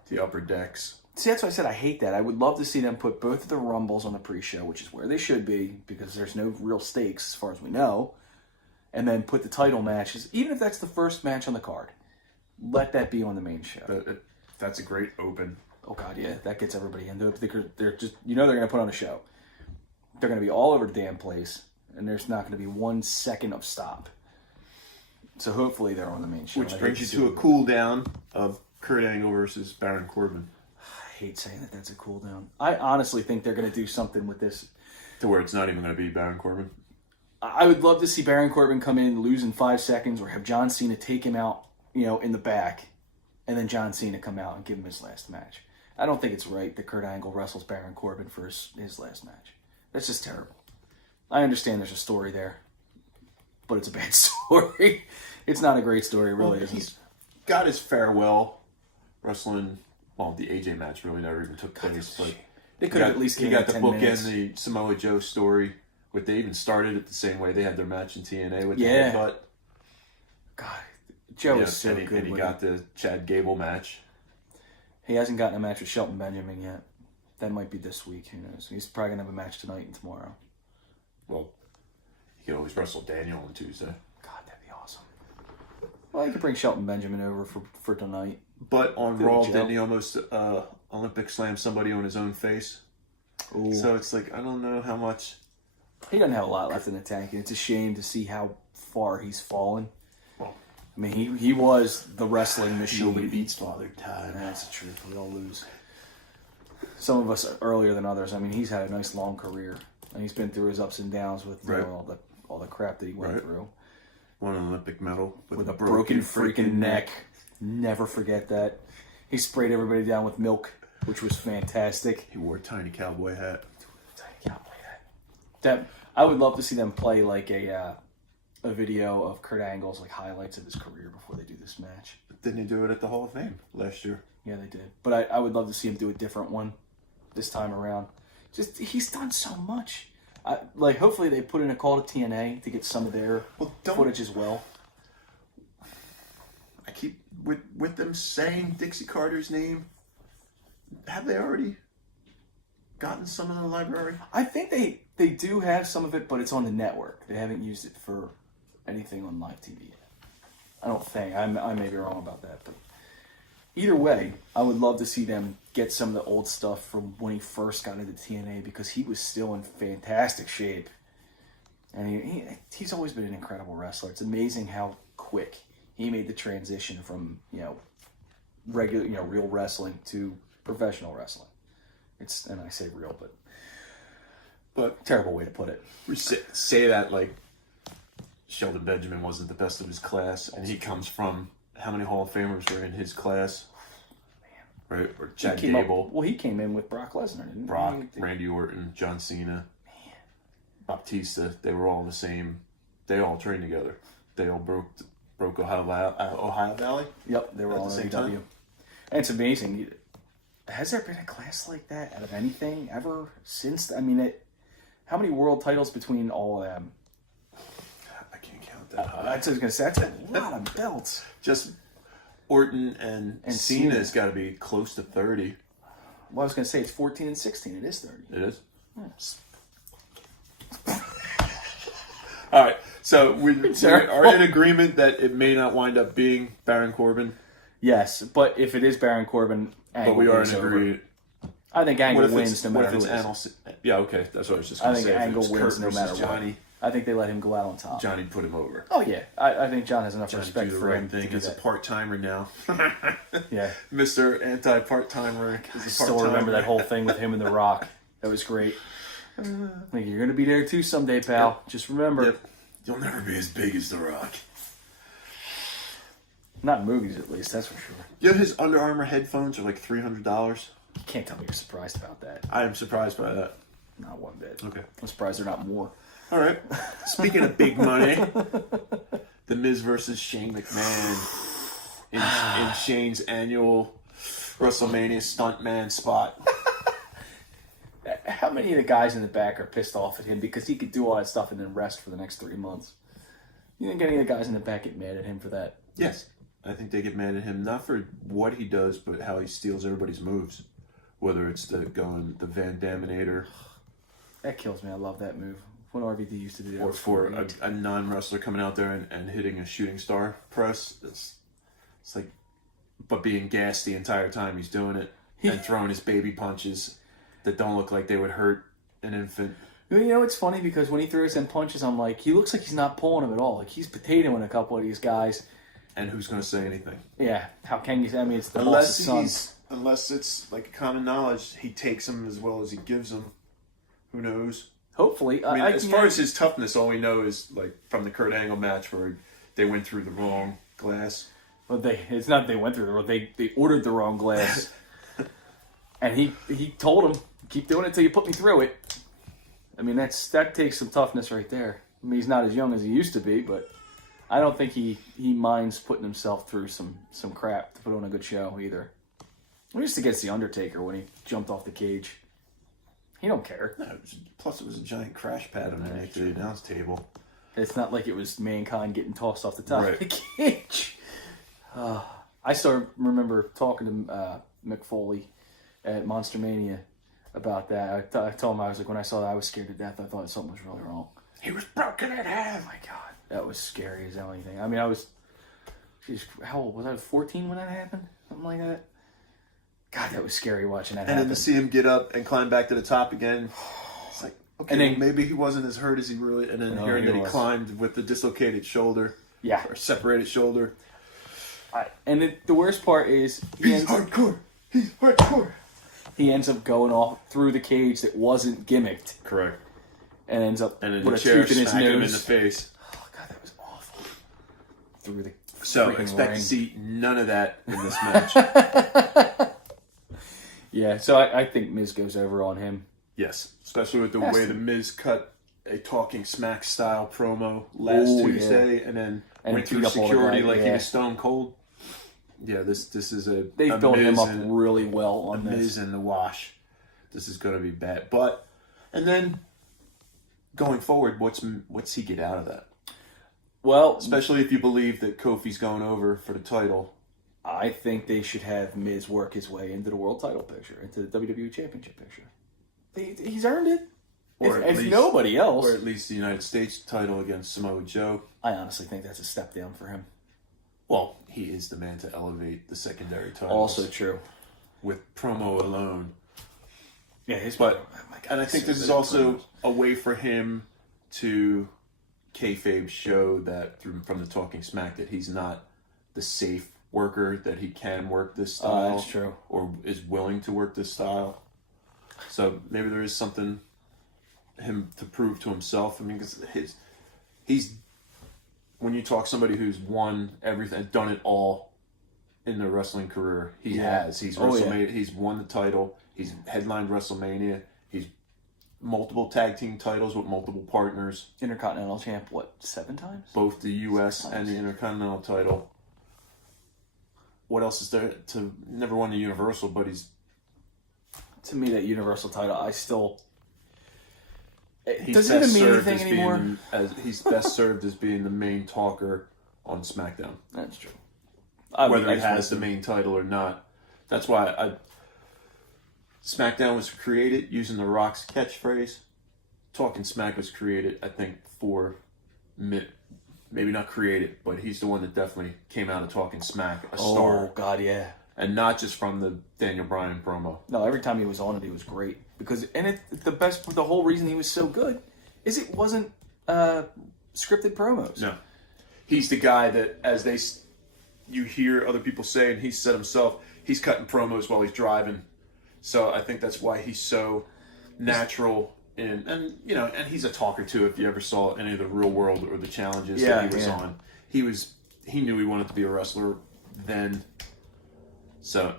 the upper decks. See, that's why I said I hate that. I would love to see them put both of the Rumbles on the pre-show, which is where they should be because there's no real stakes as far as we know, and then put the title matches, even if that's the first match on the card. Let that be on the main show. That's a great open. Oh god, yeah, that gets everybody into it. They're just, they're going to put on a show. They're going to be all over the damn place, and there's not going to be 1 second of stop. So hopefully they're on the main show. Which brings you to a cool down of Kurt Angle versus Baron Corbin. I hate saying that that's a cool down. I honestly think they're going to do something with this. To where it's not even going to be Baron Corbin? I would love to see Baron Corbin come in, lose in 5 seconds, or have John Cena take him out, in the back, and then John Cena come out and give him his last match. I don't think it's right that Kurt Angle wrestles Baron Corbin for his last match. That's just terrible. I understand there's a story there, but it's a bad story. It's not a great story, it really isn't. He's got his farewell wrestling. Well, the AJ match really never even took place, but they could have at least he got the book and the Samoa Joe story. But they even started it the same way they had their match in TNA with the headbutt. God, Joe is so good. And he got the Chad Gable match. He hasn't gotten a match with Shelton Benjamin yet. That might be this week. Who knows? He's probably going to have a match tonight and tomorrow. Well, he could always wrestle Daniel on Tuesday. God, that'd be awesome. Well, you could bring Shelton Benjamin over for tonight. But on Raw, didn't he almost Olympic slam somebody on his own face? Ooh. So it's like, I don't know how much... He doesn't have a lot left in the tank, and it's a shame to see how far he's fallen. I mean, he was the wrestling machine. Nobody beats Father Time. That's the truth. We all lose. Some of us earlier than others. I mean, he's had a nice long career, and he's been through his ups and downs with all the crap that he went through. Won an Olympic medal with a broken freaking neck. Never forget that. He sprayed everybody down with milk, which was fantastic. He wore a tiny cowboy hat. That I would love to see them play like a video of Kurt Angle's like highlights of his career before they do this match. Didn't he do it at the Hall of Fame last year? Yeah, they did. But I would love to see him do a different one this time around. Just he's done so much. Hopefully they put in a call to TNA to get some of their footage as well. I keep with them saying Dixie Carter's name. Have they already gotten some in the library? I think they do have some of it, but it's on the network. They haven't used it for anything on live TV yet. I don't think. I may be wrong about that, but Either way, I would love to see them get some of the old stuff from when he first got into TNA because he was still in fantastic shape. And he's always been an incredible wrestler. It's amazing how quick he made the transition from, regular, real wrestling to professional wrestling. And I say real, but terrible way to put it. We say that like Sheldon Benjamin wasn't the best of his class, and he comes from how many Hall of Famers were in his class? Right? Or Chad Gable. He came in with Brock Lesnar, didn't he? Brock, Randy Orton, John Cena, Baptista. They were all the same. They all trained together. They all broke Ohio Valley. Yep, they were all in AEW. And it's amazing. Has there been a class like that out of anything ever since? I mean, how many world titles between all of them? I can't count that high. That's what I was going to say. That's a lot of belts. Just Orton and Cena's got to be close to 30. Well, I was going to say it's 14 and 16. It is 30. It is? All right. So we are in agreement that it may not wind up being Baron Corbin. Yes, but if it is Baron Corbin, Angle but we are in over. agreement. I think Angle wins no matter who it is. Yeah, okay. That's what I was just going to say. I think Angle wins no matter Johnny, what. I think they let him go out on top. Johnny put him over. Oh, yeah. I think John has enough Johnny respect do the for right him thing. to do He's a that. part-timer now. Yeah. Mr. Anti-part-timer. I still remember that whole thing with him and The Rock. That was great. Like, you're going to be there too someday, pal. Yep. Just remember. Yep. You'll never be as big as The Rock. Not in movies, at least, that's for sure. You know his Under Armour headphones are like $300? You can't tell me you're surprised about that. I am surprised by that. Not one bit. Okay. I'm surprised they're not more. All right. Speaking of big money, The Miz versus Shane McMahon in Shane's annual WrestleMania stuntman spot. How many of the guys in the back are pissed off at him because he could do all that stuff and then rest for the next 3 months? You think any of the guys in the back get mad at him for that? Yes. I think they get mad at him, not for what he does, but how he steals everybody's moves. Whether it's the Van Daminator. That kills me. I love that move. When RVD used to do that. Or for a non-wrestler coming out there and hitting a shooting star press. It's like, but being gassed the entire time he's doing it. And throwing his baby punches that don't look like they would hurt an infant. You know, it's funny because when he throws them punches, I'm like, he looks like he's not pulling them at all. Like, he's potatoing a couple of these guys. And who's going to say anything? Yeah. How can you say? I mean, it's the boss's son. Unless it's like common knowledge, he takes them as well as he gives them. Who knows? Hopefully. I mean, as far as his toughness, all we know is like from the Kurt Angle match where they went through the wrong glass. Well, it's not they went through the wrong. They ordered the wrong glass, and he told him, "Keep doing it till you put me through it." I mean, that takes some toughness right there. I mean, he's not as young as he used to be, but I don't think he minds putting himself through some crap to put on a good show either. At least against the Undertaker when he jumped off the cage. He don't care. No, plus it was a giant crash pad underneath the announce table. It's not like it was Mankind getting tossed off the top right. of the cage. I still remember talking to Mick Foley at Monster Mania about that. I told him, I was like, when I saw that, I was scared to death. I thought something was really wrong. He was broken in half. Oh my God, that was scary as hell anything. I mean, how old was I? 14 when that happened? Something like that. God, that was scary watching that happen. And then to see him get up and climb back to the top again, it's like, okay, and then, maybe he wasn't as hurt as he really... And then hearing that he climbed with the dislocated shoulder. Yeah. Or separated shoulder. And the worst part is... He's hardcore. He's hardcore. He ends up going off through the cage that wasn't gimmicked. Correct. And ends up with a tooth in his nose. Him in the face. Oh, God, that was awful. Through the So expect to see none of that in this match. Yeah, so I think Miz goes over on him. Yes, especially with the way the Miz cut a Talking Smack style promo last Tuesday, and then went through security like he was stone cold. Yeah, this is they've built him up really well on this. Miz in the wash. This is going to be bad, and then going forward, what's he get out of that? Well, especially if you believe that Kofi's going over for the title. I think they should have Miz work his way into the world title picture, into the WWE Championship picture. He's earned it. Or if nobody else. Or at least the United States title against Samoa Joe. I honestly think that's a step down for him. Well, he is the man to elevate the secondary titles. Also true. With promo alone. Yeah, but oh my God, and I think this is also a way for him to kayfabe show that from the Talking Smack that he's not the safe worker, that he can work this style. That's true. Or is willing to work this style. So maybe there is something him to prove to himself. I mean, because he's when you talk somebody who's won everything, done it all in their wrestling career, he has. He's WrestleMania. He's won the title. He's headlined WrestleMania. He's multiple tag team titles with multiple partners. Intercontinental champ, what, 7 times? Both the U.S. and the Intercontinental title. What else is there to? Never won the Universal, but he's. To me, that Universal title, I still. He's does it even best mean served anything as anymore? he's best served as being the main talker on SmackDown. That's true. Whether he has the main title or not. That's why SmackDown was created using The Rock's catchphrase. Talking Smack was created, I think, for maybe not created, but he's the one that definitely came out of Talking Smack a star. Oh God, yeah. And not just from the Daniel Bryan promo. No, every time he was on it, he was great. The whole reason he was so good is it wasn't scripted promos. No. He's the guy that, you hear other people say, and he said himself, he's cutting promos while he's driving. So I think that's why he's so natural and he's a talker too. If you ever saw any of the Real World or the challenges that he was on, he knew he wanted to be a wrestler then. So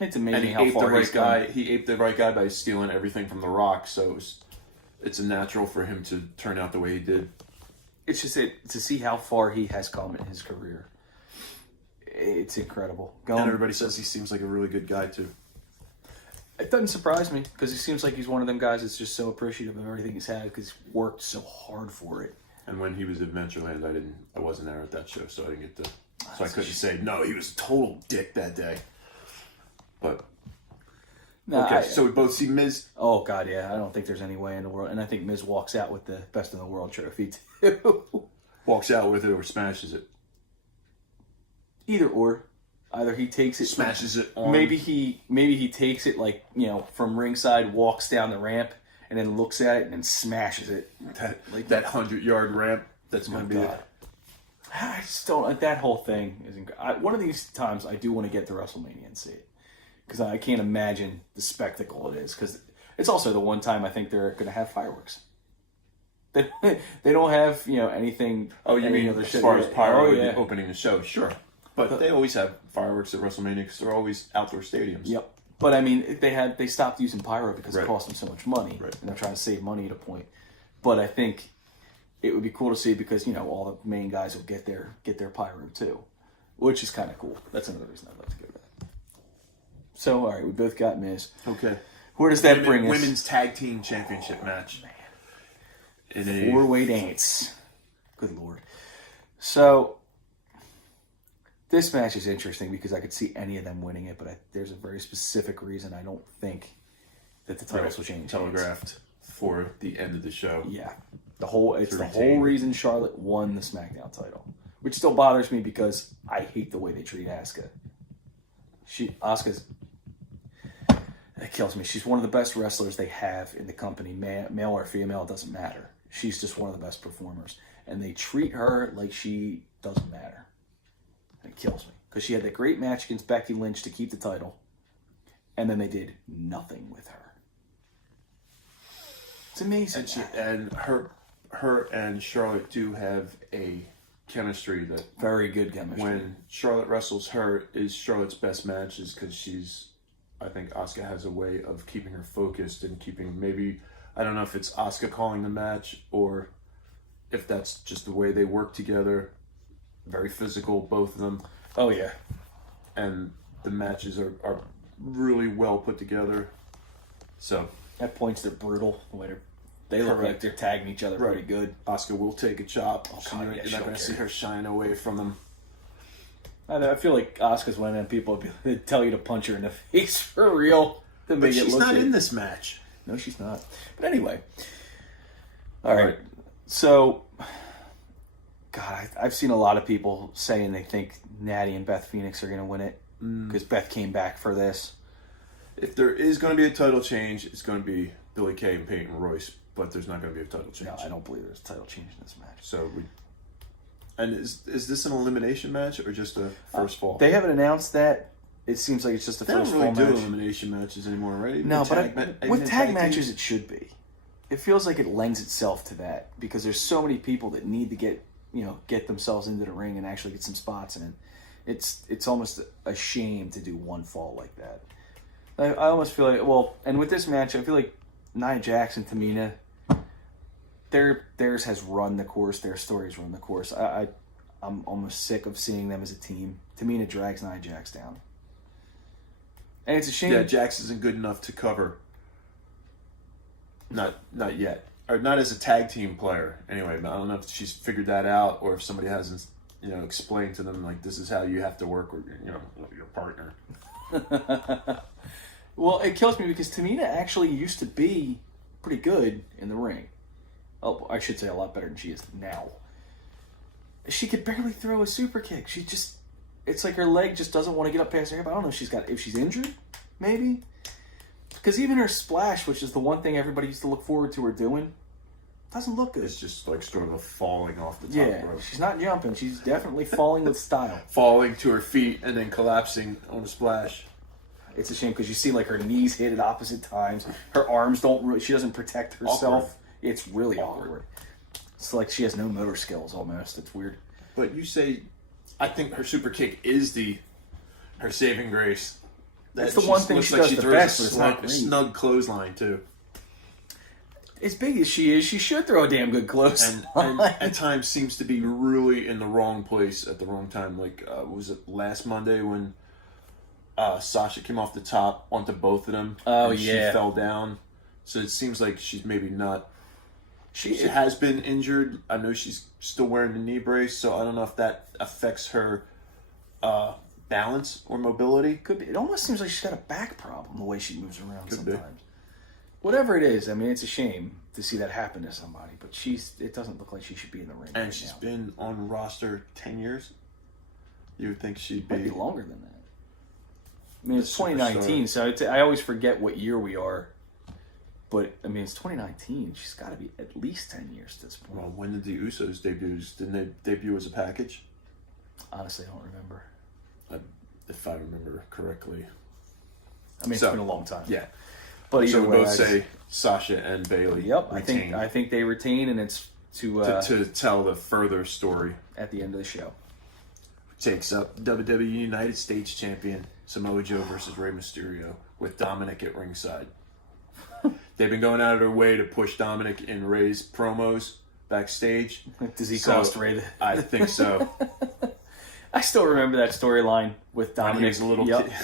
it's amazing and he how aped far the right he's guy. gone. He aped the right guy by stealing everything from The Rock. So it's a natural for him to turn out the way he did. It's just to see how far he has come in his career. It's incredible. And everybody says he seems like a really good guy too. It doesn't surprise me because he seems like he's one of them guys that's just so appreciative of everything he's had because he's worked so hard for it. And when he was at Adventureland, I wasn't there at that show, so I didn't get to. So I couldn't say no. He was a total dick that day. But so we both see Miz. Oh God, yeah. I don't think there's any way in the world, and I think Miz walks out with the Best in the World trophy too. Walks out with it or smashes it. Either he takes it, smashes it on. Maybe he takes it from ringside, walks down the ramp, and then looks at it and then smashes it. That 100-yard ramp. That's going to be it. I just don't. That whole thing is incredible. One of these times, I do want to get to WrestleMania and see it because I can't imagine the spectacle it is. Because it's also the one time I think they're going to have fireworks. They don't have anything. Oh, you mean other as far as pyro opening the show? Sure. But they always have fireworks at WrestleMania because they're always outdoor stadiums. Yep. But I mean, they stopped using pyro because it cost them so much money, right. and they're trying to save money at a point. But I think it would be cool to see because all the main guys will get their pyro too, which is kind of cool. That's another reason I'd like to go to that. So all right, we both got Miz. Okay. Where does that bring us? Women's Tag Team Championship match. In a 4-way dance. Good Lord. So. This match is interesting because I could see any of them winning it, but there's a very specific reason I don't think that the titles will change. Telegraphed for the end of the show. Yeah, the whole reason Charlotte won the SmackDown title, which still bothers me because I hate the way they treat Asuka. Asuka's that kills me. She's one of the best wrestlers they have in the company, male or female, it doesn't matter. She's just one of the best performers, and they treat her like she doesn't matter. It kills me because she had that great match against Becky Lynch to keep the title, and then they did nothing with her. It's amazing. And her and Charlotte do have a chemistry that very good chemistry. When Charlotte wrestles her, is Charlotte's best match is because I think Asuka has a way of keeping her focused and keeping I don't know if it's Asuka calling the match or if that's just the way they work together. Very physical, both of them. Oh, yeah. And the matches are really well put together. So at points, they're brutal. They look like they're tagging each other pretty good. Asuka will take a chop. Oh, God, You're not going to see her shying away from them. I feel like Asuka's winning and people would tell you to punch her in the face for real. But she's not in this match. No, she's not. But anyway. All right. So God, I've seen a lot of people saying they think Natty and Beth Phoenix are going to win it because Beth came back for this. If there is going to be a title change, it's going to be Billie Kay and Peyton Royce, but there's not going to be a title change. No, I don't believe there's a title change in this match. So and is this an elimination match or just a first fall? They haven't announced that. It seems like it's just a They first don't really fall do match. elimination matches anymore, right? No, with tag matches, teams? it should be. It feels like it lends itself to that because there's so many people that need to get themselves into the ring and actually get some spots in. It's almost a shame to do one fall like that. I almost feel like, and with this match, I feel like Nia Jax and Tamina, theirs has run the course. Their stories run the course. I'm almost sick of seeing them as a team. Tamina drags Nia Jax down. And it's a shame. Yeah, Jax isn't good enough to cover. Not yet. Or not as a tag team player. Anyway, I don't know if she's figured that out or if somebody hasn't, explained to them, like, this is how you have to work with, your partner. Well, it kills me because Tamina actually used to be pretty good in the ring. Oh, I should say a lot better than she is now. She could barely throw a super kick. It's like her leg just doesn't want to get up past her hip. I don't know if she's injured, maybe. Because even her splash, which is the one thing everybody used to look forward to her doing, doesn't look good. It's just like sort of a falling off the top rope. She's not jumping. She's definitely falling with style. Falling to her feet and then collapsing on a splash. It's a shame because you see like her knees hit at opposite times. Her arms she doesn't protect herself. Awkward. It's really awkward. It's like she has no motor skills almost. It's weird. But you say, I think her super kick is her saving grace. That's the one thing she does the best, but it's not great. Snug clothesline too. As big as she is, she should throw a damn good clothesline. And at times seems to be really in the wrong place at the wrong time. Like, was it last Monday when Sasha came off the top onto both of them? Oh, and yeah. She fell down. So it seems like she's maybe not... She has been injured. I know she's still wearing the knee brace, so I don't know if that affects her balance or mobility. Could be. It almost seems like she's got a back problem the way she moves around Could sometimes. be. Whatever it is, I mean, it's a shame to see that happen to somebody, but it doesn't look like she should be in the ring And right she's now. been on roster 10 years. You would think she'd Might be be... longer than that. I mean, it's The superstar. 2019, so I always forget what year we are. But, I mean, it's 2019. She's got to be at least 10 years at this point. Well, when did the Usos debut? Didn't they debut as a package? Honestly, I don't remember. If I remember correctly. I mean, it's been a long time. Yeah. But So either we way, both say Sasha and Bayley. Yep, retain I think they retain, and it's to tell the further story. at the end of the show. Takes up WWE United States Champion Samoa Joe versus Rey Mysterio with Dominic at ringside. They've been going out of their way to push Dominic in Rey's promos backstage. Does he cost Rey the... I think so. I still remember that storyline with When he Dominic. was a little Yep. kid.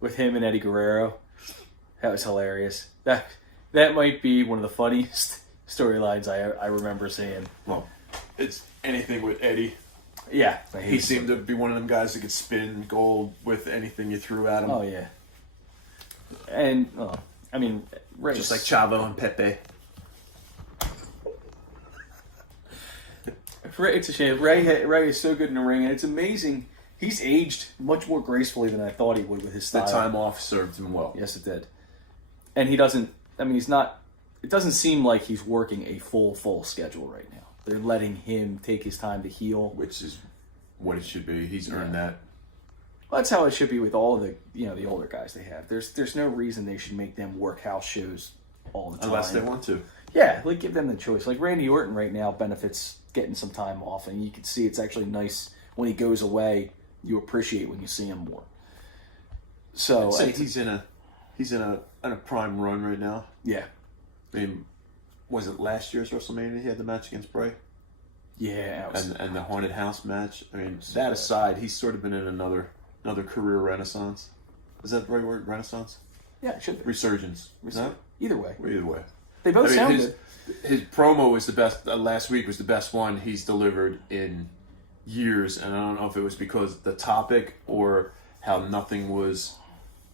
With him and Eddie Guerrero. That was hilarious. That might be one of the funniest storylines I remember seeing. Well, it's anything with Eddie. Yeah. He seemed to be one of them guys that could spin gold with anything you threw at him. Oh, yeah. And, I mean, Rey Just like Chavo and Pepe. It's a shame. Rey is so good in the ring, and it's amazing. He's aged much more gracefully than I thought he would with his The style. time off served him well. Yes, it did. And he doesn't... I mean, he's not... It doesn't seem like he's working a full schedule right now. They're letting him take his time to heal. Which is what it should be. He's earned that. Well, that's how it should be with all of the older guys they have. There's no reason they should make them work house shows all the time. Unless they want to. Yeah, like give them the choice. Like Randy Orton right now benefits getting some time off, and you can see it's actually nice when he goes away. You appreciate when you see him more. So I'd say he's in a prime run right now. Yeah. I mean, was it last year's WrestleMania he had the match against Bray? Yeah. And the Haunted House match? I mean, that aside, he's sort of been in another career renaissance. Is that the right word? Renaissance? Yeah, it should be. Resurgence. No? Either way. Either way. They both sound his, good. His promo was the best. Last week was the best one he's delivered in years, and I don't know if it was because the topic or how nothing was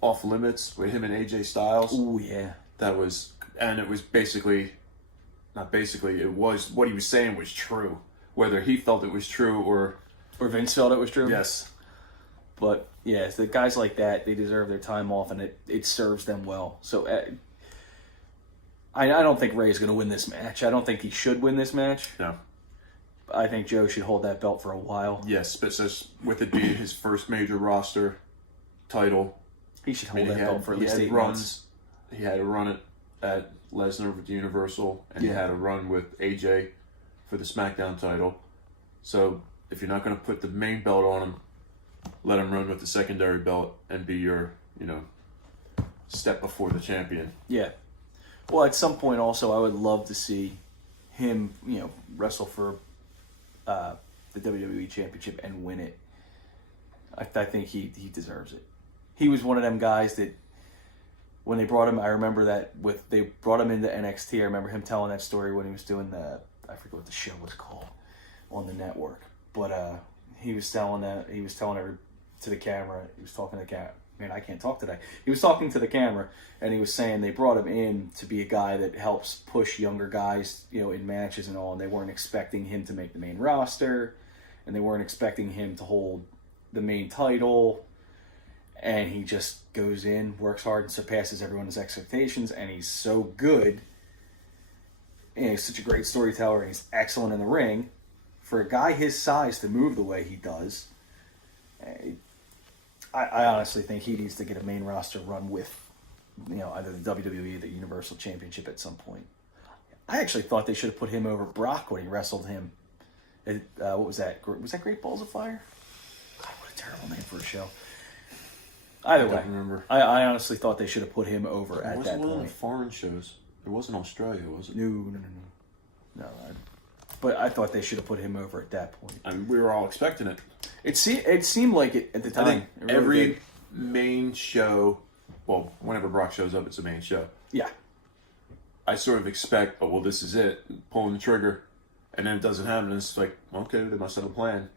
off limits with him and AJ Styles. Oh yeah. That was, and it was basically, not basically. It was what he was saying was true. whether he felt it was true or Vince felt it was true. yes. But yeah, the guys like that, they deserve their time off, and it serves them well. So I don't think Ray's going to win this match. I don't think he should win this match. No. I think Joe should hold that belt for a while. Yes, but with it being his first major roster title, He should hold that belt for at least 8 months. He had a run at Lesnar with the Universal, and he had a run with AJ for the SmackDown title. So if you're not going to put the main belt on him, let him run with the secondary belt and be your, step before the champion. Yeah. Well, at some point also, I would love to see him, wrestle for the WWE Championship and win it. I think he deserves it. He was one of them guys that when they brought him, I remember that they brought him into NXT. I remember him telling that story when he was doing I forget what the show was called on the network, but he was telling her to the camera. He was talking to the camera. Man, I can't talk today. He was talking to the camera, and he was saying they brought him in to be a guy that helps push younger guys, in matches and all, and they weren't expecting him to make the main roster, and they weren't expecting him to hold the main title, and he just goes in, works hard, and surpasses everyone's expectations, and he's so good, and he's such a great storyteller, and he's excellent in the ring. For a guy his size to move the way he does, I honestly think he needs to get a main roster run with, either the WWE or the Universal Championship at some point. I actually thought they should have put him over Brock when he wrestled him. What was that? Was that Great Balls of Fire? God, what a terrible name for a show. Either way, Remember. I honestly thought they should have put him over at that It wasn't one of point. the foreign shows. It wasn't Australia, was it? No. But I thought they should have put him over at that point. I mean, we were all expecting it. It seemed like it at the time. I think It really every did. main show, well, whenever Brock shows up, it's a main show. Yeah. I sort of expect, this is it, pulling the trigger, and then it doesn't happen. And it's like, okay, they must have a plan.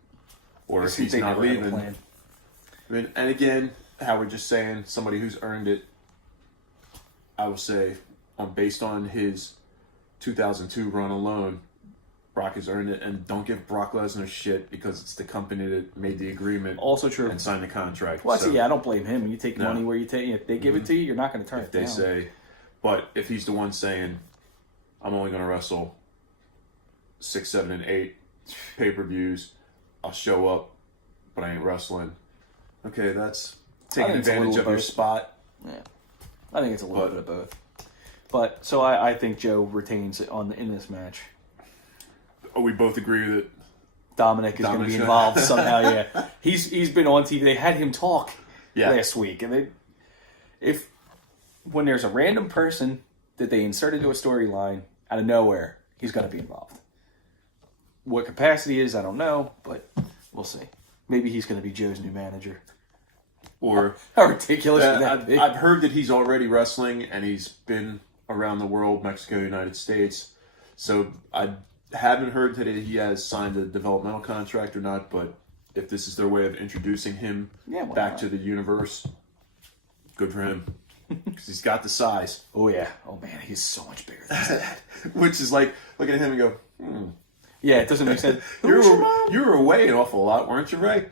Or if he's They not never had a leaving. plan. I mean, and again, how we're just saying, somebody who's earned it, I will say, based on his 2002 run alone, Brock has earned it, and don't give Brock Lesnar shit because it's the company that made the agreement. Also true. And signed the contract. Well, so, I don't blame him. You take No. money where you take. If they give it to you, you're not going to turn if it they down. say, but if he's the one saying, I'm only going to wrestle 6, 7, and 8 pay-per-views, I'll show up, but I ain't wrestling. Okay, that's taking think it's a advantage little of your both. spot. Yeah, I think it's a little bit of both. But so I think Joe retains it in this match. Oh, we both agree that Dominic is going to be involved somehow. Yeah, he's been on TV. They had him talk last week, and when there's a random person that they insert into a storyline out of nowhere, he's going to be involved. What capacity is, I don't know, but we'll see. Maybe he's going to be Joe's new manager. or How ridiculous would that be? I've heard that he's already wrestling and he's been around the world, Mexico, United States. So I haven't heard that he has signed a developmental contract or not, but if this is their way of introducing him Yeah, why back not? to the universe, good for him. Because he's got the size. Oh, yeah. Oh, man, he's so much bigger than that. Which is like, look at him and go, Yeah, it doesn't make sense. you were away an awful lot, weren't you, Ray?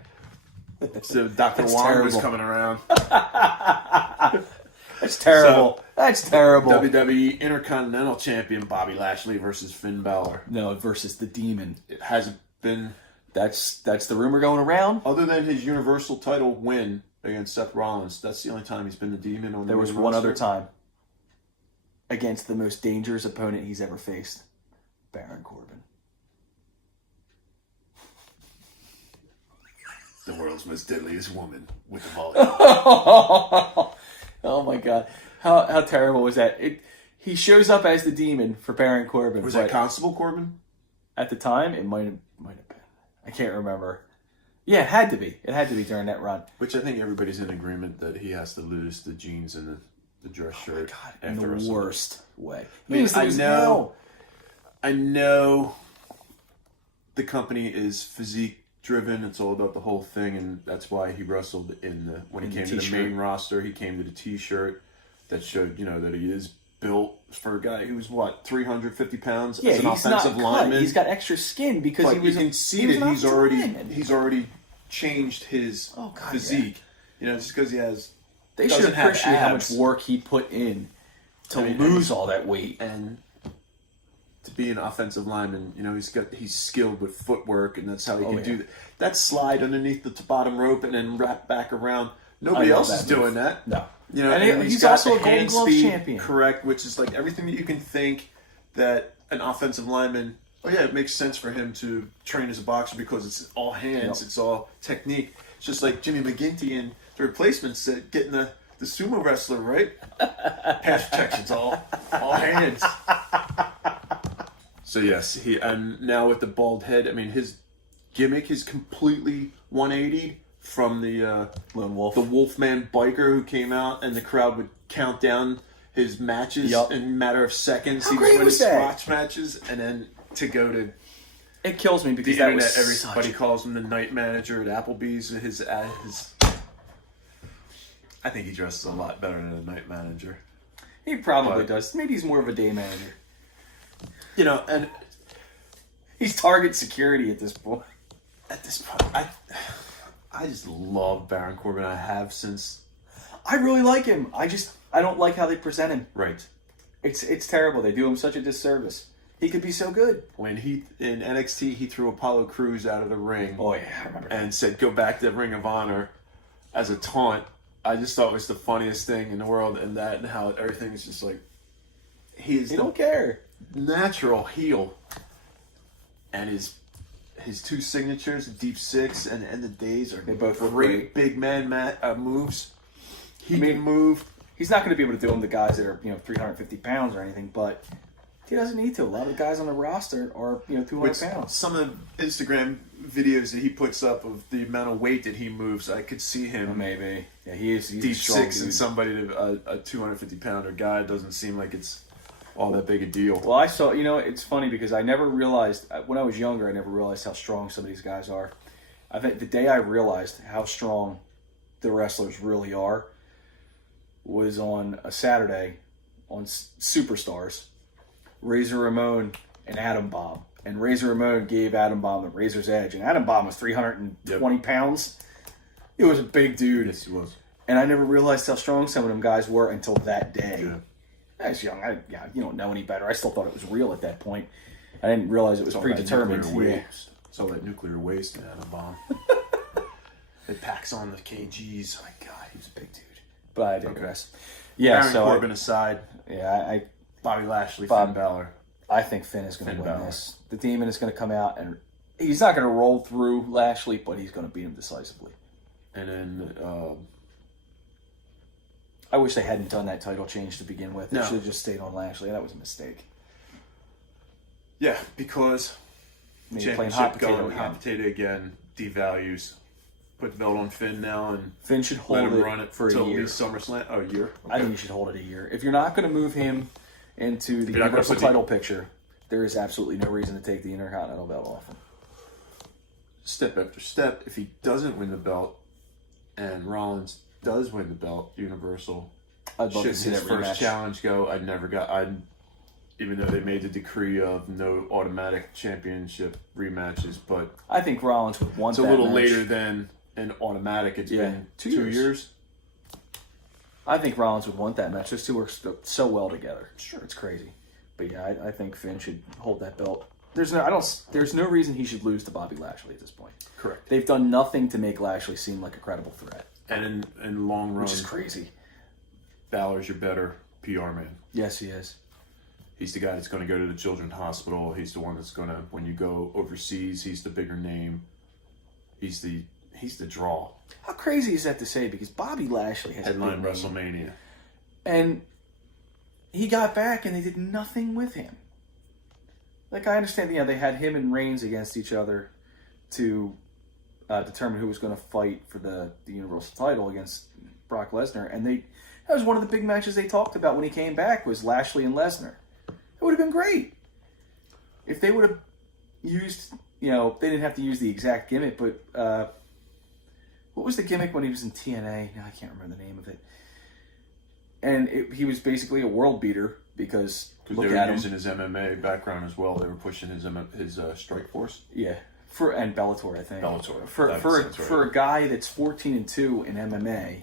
So Dr. That's Wong was terrible. coming around. That's terrible. That's terrible. WWE Intercontinental Champion Bobby Lashley versus Finn Balor. No, versus the Demon. It hasn't been, That's the rumor going around. other than his Universal title win against Seth Rollins, that's the only time he's been the Demon on There the was main one roster. other time against the most dangerous opponent he's ever faced, Baron Corbin. The world's most deadliest woman with the volley. Oh my God, how terrible was that? He shows up as the Demon for Baron Corbin. Was but that Constable Corbin? at the time? It might have been. I can't remember. Yeah, it had to be. It had to be during that run. Which I think everybody's in agreement that he has to lose the jeans and the dress shirt In after the WrestleMania. worst way. I mean, He needs to I lose know- now. I know the company is physique driven. It's all about the whole thing, and that's why he wrestled when he In the came to the t-shirt. main roster. He came to the T-shirt that showed, that he is built for a guy who's, 350 pounds Yeah, as an he's not offensive cut. lineman. He's got extra skin because But he was. you can see he was that an he's offensive already lineman. changed his Oh, God, physique. You know, just because he has. They should doesn't have appreciate how much abs. work he put in to I mean, lose all that weight. And to be an offensive lineman, you know, he's skilled with footwork, and that's how he can do that. That slide underneath the bottom rope and then wrap back around. Nobody else is doing that. No. You know, And he's got also the a Golden hand Gloves speed champion. correct, which is like everything that you can think that an offensive lineman. Oh yeah, it makes sense for him to train as a boxer because it's all hands, it's all technique. It's just like Jimmy McGinty and the replacements that getting the sumo wrestler, right? Pass protection's all hands. So yes, and now with the bald head, I mean his gimmick is completely 180 from the Lone Wolf. the Wolfman biker who came out and the crowd would count down his matches in a matter of seconds. How He great was was winning that? squash matches, and then to go to It kills me because the that internet, was everybody calls him the night manager at Applebee's. His I think he dresses a lot better than a night manager. He probably does. Maybe he's more of a day manager. You know, and He's target security at this point. at this point, I just love Baron Corbin. I have since I really like him. I don't like how they present him. right It's terrible. They do him such a disservice. He could be so good. when he in NXT he threw Apollo Crews out of the ring. Oh yeah, I remember. And said, "Go back to Ring of Honor," as a taunt. I just thought it was the funniest thing in the world, and how everything is just like he's He the don't care. natural heel, and his two signatures, Deep Six and End of Days, are They both look great great. big man moves. He mean, can move. He's not going to be able to do them to guys that are 350 pounds or anything, but he doesn't need to. A lot of the guys on the roster are 200 With pounds. some of the Instagram videos that he puts up of the amount of weight that he moves, I could see him Maybe. Yeah, he's a Deep strong Six dude. and somebody a 250 pounder guy doesn't seem like it's all that big a deal. Well, I saw, it's funny because I never realized, when I was younger, I never realized how strong some of these guys are. I think the day I realized how strong the wrestlers really are was on a Saturday on Superstars. Razor Ramon and Adam Bomb. And Razor Ramon gave Adam Bomb the Razor's Edge. And Adam Bomb was 320 pounds. It was a big dude. Yes, he was. And I never realized how strong some of them guys were until that day. Yeah. I was young. You don't know any better. I still thought it was real at that point. I didn't realize it was predetermined. It's all that nuclear waste in Atom Bomb. It packs on the kgs. My God, he was a big dude. But I digress. Yeah, Baron so Corbin aside, Bobby Lashley, Finn Balor. I think Finn is going to Finn win Balor. this. The Demon is going to come out, and he's not going to roll through Lashley, but he's going to beat him decisively. And then I wish they hadn't done that title change to begin with. They No. should have just stayed on Lashley. That was a mistake. yeah, because Maybe playing championship hot potato going again. hot potato again devalues. Put the belt on Finn now and Finn should let hold him it run it for a till at year. least SummerSlam. Oh, a year. I think you should hold it a year. If you're not going to move him into the You're not gonna Universal put the- title picture, there is absolutely no reason to take the Intercontinental belt off him. Step after step. If he doesn't win the belt, and Rollins does win the belt, Universal. I'd love Should to see his that first rematch. challenge go? Even though they made the decree of no automatic championship rematches, but I think Rollins would want it's a that little match. later than an automatic. It's been 2 years. I think Rollins would want that match. Those two work so well together. Sure. It's crazy. But yeah, I think Finn should hold that belt. There's no reason he should lose to Bobby Lashley at this point. Correct. They've done nothing to make Lashley seem like a credible threat, And in long run, which is crazy. Balor's your better PR man. Yes, he is. He's the guy that's going to go to the children's hospital. He's the one that's going to, when you go overseas, he's the bigger name. He's the draw. How crazy is that to say? Because Bobby Lashley has Headline a big name. WrestleMania. And he got back and they did nothing with him. Like, I understand, they had him and Reigns against each other to determine who was going to fight for the Universal title against Brock Lesnar. And that was one of the big matches they talked about when he came back, was Lashley and Lesnar. It would have been great. If they would have used, they didn't have to use the exact gimmick, but what was the gimmick when he was in TNA? No, I can't remember the name of it. And he was basically a world beater because Because look they were at him. using his MMA background as well. They were pushing his Strike Force. Yeah, and Bellator, I think. Bellator. For a guy that's 14-2 in MMA.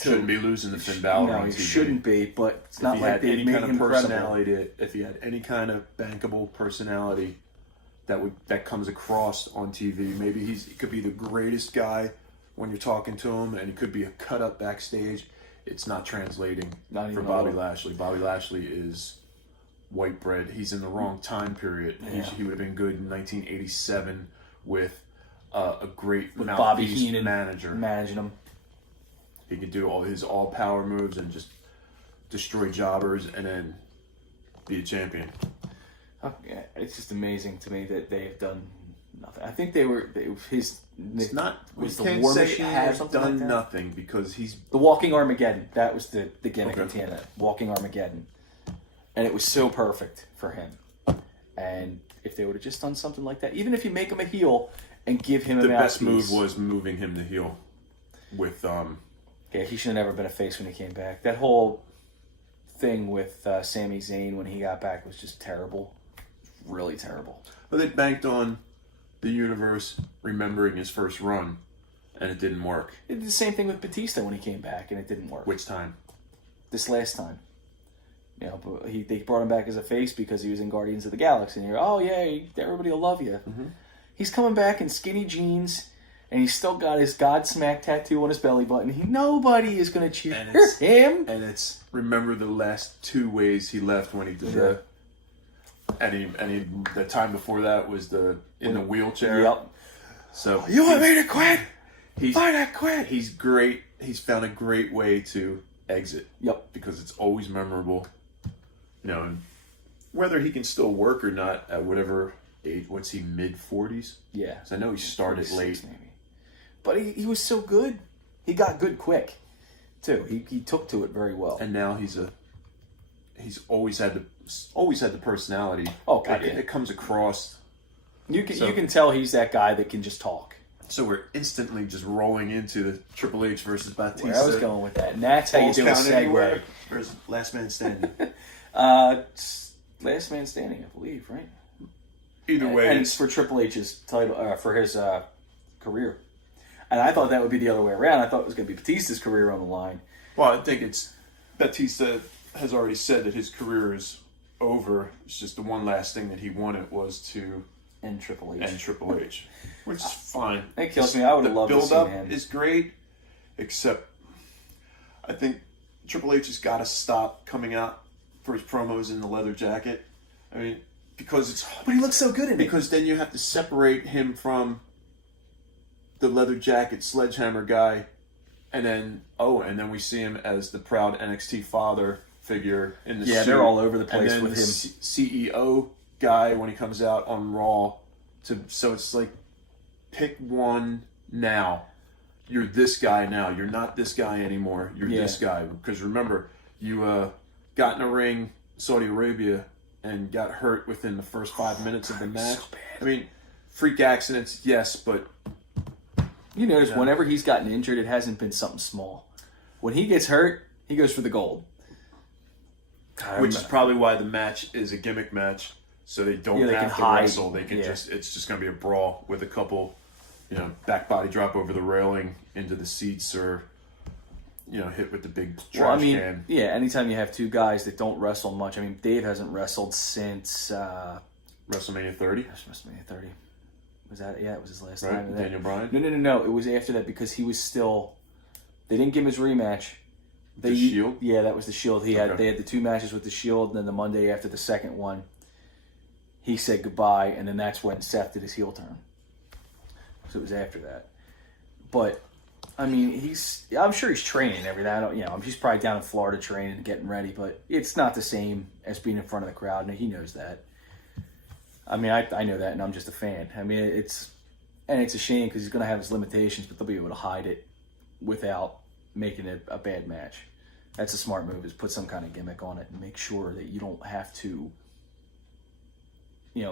Shouldn't be losing to Finn Balor No, on he TV. shouldn't be, but it's not If he like had they any made kind of him credible. personality, if he had any kind of bankable personality that comes across on TV, maybe he could be the greatest guy when you're talking to him, and he could be a cut up backstage. It's not translating Not for even Bobby a little. Lashley. Bobby Lashley is white bread. He's in the wrong time period. Yeah. He would have been good in 1987 with a great With Bobby mouthpiece Heenan manager. managing him. He could do all his all power moves and just destroy jobbers and then be a champion. Yeah, it's just amazing to me that they have done nothing. I think his It's not. We was the can't War say Machine or has something done like that? nothing because he's The Walking Armageddon. That was the gimmick in Okay. TNA. Walking Armageddon. And it was so perfect for him. And if they would have just done something like that, even if you make him a heel and give him a the best mouthpiece. move was moving him to heel with Yeah, he should have never been a face when he came back. That whole thing with Sami Zayn when he got back was just terrible. Really terrible. Well, they banked on the universe remembering his first run, and it didn't work. They did the same thing with Batista when he came back, and it didn't work. Which time? This last time. You know, but they brought him back as a face because he was in Guardians of the Galaxy. And you're, oh, yeah, everybody will love you. Mm-hmm. He's coming back in skinny jeans, and he's still got his Godsmack tattoo on his belly button. Nobody is going to cheer him. And it's remember the last 2 ways he left when he did the. And the time before that was in the wheelchair. Yep. So You want me to quit? He's Fine, I quit. He's great. He's found a great way to exit. Yep. Because it's always memorable. You know, and whether he can still work or not at whatever age. What's he, mid-40s? Yeah. 'Cause I know he started 46 late. maybe. But he was so good. He got good quick, too. He took to it very well. And now he's always had the personality. Oh, God, It comes across. You can tell he's that guy that can just talk. So we're instantly just rolling into the Triple H versus Batista. Where I was going with that. And that's how you Falls do a count anywhere. segue. Where's Last Man Standing? Last man standing, I believe, right? Either way, and it's for Triple H's title, for his career. And I thought that would be the other way around. I thought it was going to be Batista's career on the line. well, I think it's Batista has already said that his career is over. It's just the one last thing that he wanted was to And Triple H. end Triple H, which is fine. It kills me. I would have loved to see build-up him. is great, except I think Triple H has got to stop coming out for his promos in the leather jacket. I mean, because it's But he looks so good in it. because then you have to separate him from the leather jacket sledgehammer guy, and then we see him as the proud NXT father figure in the Yeah, suit. they're all over the place and then with the him. CEO guy when he comes out on Raw. So it's like, pick one now. You're this guy now. You're not this guy anymore. You're Yeah. this guy. Because remember, you got in a ring, Saudi Arabia, and got hurt within the first 5 minutes of the match. so bad. I mean, freak accidents, yes, but You notice whenever he's gotten injured, it hasn't been something small. When he gets hurt, he goes for the gold. which is probably why the match is a gimmick match, so they don't they have can to hide. wrestle. They can it's just going to be a brawl with a couple, back body drop over the railing into the seats, or hit with the big trash Well, I mean, can. yeah, anytime you have two guys that don't wrestle much. I mean, Dave hasn't wrestled since WrestleMania 30, WrestleMania 30. Was that? Yeah, it was his last right? time. Daniel Bryan. No. It was after that because he was still. They didn't give him his rematch. The Shield? Yeah, that was the Shield. They Okay. had the two matches with the Shield, and then the Monday after the second one, he said goodbye, and then that's when Seth did his heel turn. So it was after that. But I mean, I'm sure he's training and everything. I don't, he's probably down in Florida training and getting ready, but it's not the same as being in front of the crowd, and he knows that. I mean, I know that, and I'm just a fan. I mean, it's a shame because he's going to have his limitations, but they'll be able to hide it without making it a bad match. That's a smart move, is put some kind of gimmick on it and make sure that you don't have to,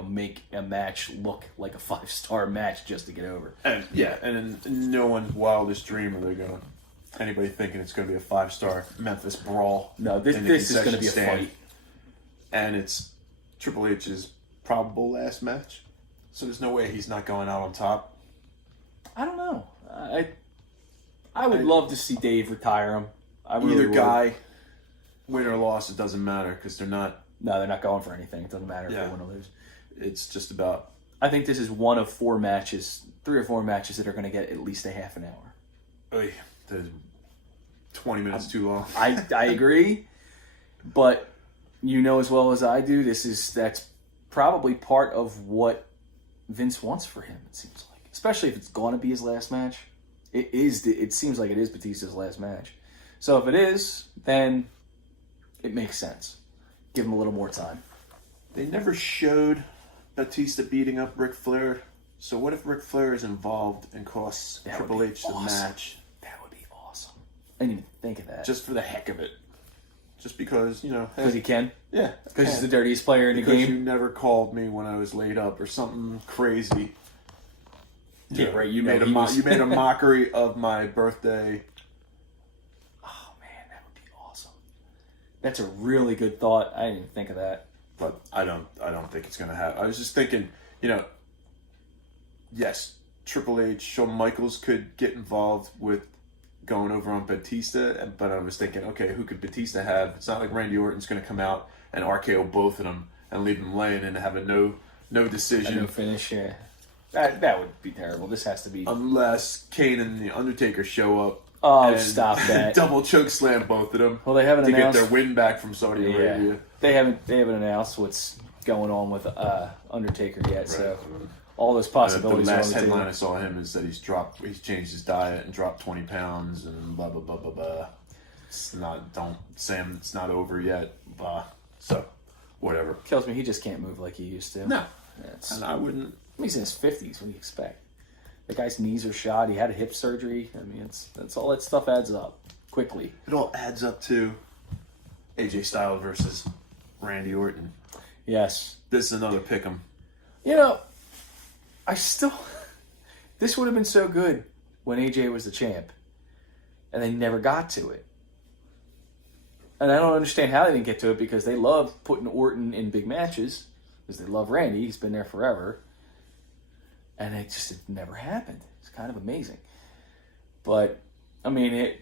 make a match look like a 5-star match just to get over. And in no one's wildest dream are they going to anybody thinking it's going to be a 5-star Memphis brawl. No, this in the is going to be a concession stand. fight. And it's Triple H's probable last match. So there's no way he's not going out on top. I don't know. I would love to see Dave retire him. I really Either would. guy, win or loss, it doesn't matter because they're not. No, they're not going for anything. It doesn't matter if they win or lose. It's just about. I think this is one of 4 matches, 3 or 4 matches that are going to get at least a half an hour. Oy, 20 minutes too long. I agree, but you know as well as I do, that's probably part of what Vince wants for him. It seems like, especially if it's going to be his last match. It is. It seems like it is Batista's last match. So if it is, then it makes sense. Give him a little more time. They never showed Batista beating up Ric Flair. So what if Ric Flair is involved and costs Triple H the match? That would be awesome. I didn't even think of that. Just for the heck of it. Just because, Because he can? Yeah. Because he's the dirtiest player in the Because game? you never called me when I was laid up or something crazy. Yeah, right. You made a mockery of my birthday. Oh, man, that would be awesome. That's a really good thought. I didn't even think of that. But I don't think it's going to happen. I was just thinking, yes, Triple H, Shawn Michaels could get involved with going over on Batista, but I was thinking, okay, who could Batista have? It's not like Randy Orton's going to come out and RKO both of them and leave them laying and have a no decision. No finish, yeah. That would be terrible. This has to be... Unless Kane and The Undertaker show up. Oh, and stop that. double choke slam both of them. Well, they haven't to announced... get their win back from Saudi Arabia. They haven't announced what's going on with Undertaker yet, right. So all those possibilities the are on last the table. headline I saw him is that he's changed his diet and dropped 20 pounds and blah, blah, blah, blah, blah. It's not over yet. Blah. So, whatever. Kills me. He just can't move like he used to. No. And I wouldn't... He's in his 50s. What do you expect? The guy's knees are shot. He had a hip surgery. I mean, that's all that stuff adds up quickly. It all adds up to AJ Styles versus Randy Orton. Yes. This is another pick'em. This would have been so good when AJ was the champ. And they never got to it. And I don't understand how they didn't get to it because they love putting Orton in big matches. Because they love Randy. He's been there forever. And it never happened. It's kind of amazing. But, I mean,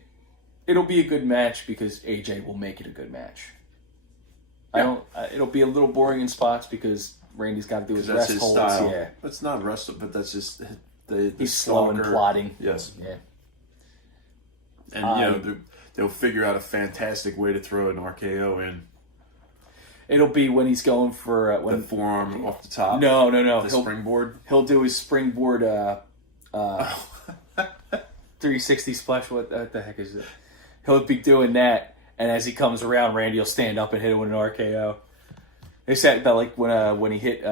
it'll be a good match because AJ will make it a good match. Yeah. It'll be a little boring in spots because Randy's got to do his rest holds. Style. Yeah. It's not wrestle, but that's just he's slow and plodding. Yes. Yeah. And they'll figure out a fantastic way to throw an RKO in. It'll be when he's going for the forearm off the top. No. The springboard. He'll do his springboard 360 splash. What the heck is it? He'll be doing that, and as he comes around, Randy will stand up and hit it with an RKO. They said that like when he hit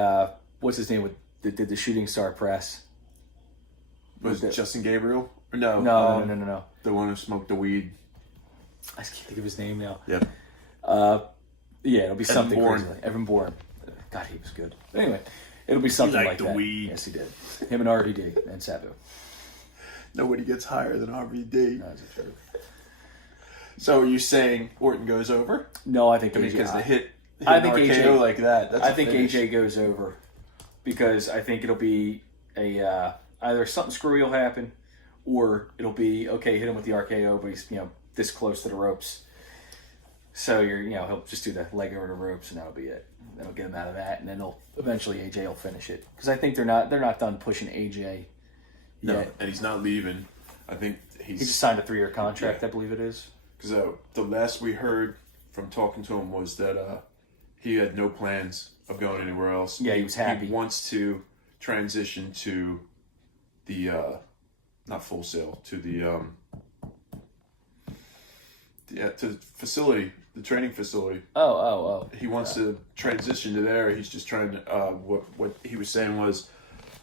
what's his name did the shooting star press. Was it Justin Gabriel? Or no. No. The one who smoked the weed. I just can't think of his name now. Yep. Yeah, it'll be something Bourne. crazy. Evan Bourne. God, he was good. Anyway, it'll be something like the that. weed. Yes, he did. Him and RVD and Sabu. Nobody gets higher than RVD. That's a joke. So are you saying Orton goes over? No, I think AJ. Because they hit I think RKO AJ like that. I think AJ goes over because I think it'll be a either something screwy will happen, or it'll be okay. Hit him with the RKO, but he's this close to the ropes. So he'll just do the leg over the ropes, and that'll be it. That'll get him out of that, and then eventually AJ will finish it because I think they're not done pushing AJ yet. No, and he's not leaving. I think he just signed a 3-year contract. I believe it is. Because the last we heard from talking to him was that he had no plans of going anywhere else. Yeah, he was happy. He wants to transition to the not Full Sail, to the facility, the training facility. Oh. He wants to transition to there. He's just trying to what he was saying was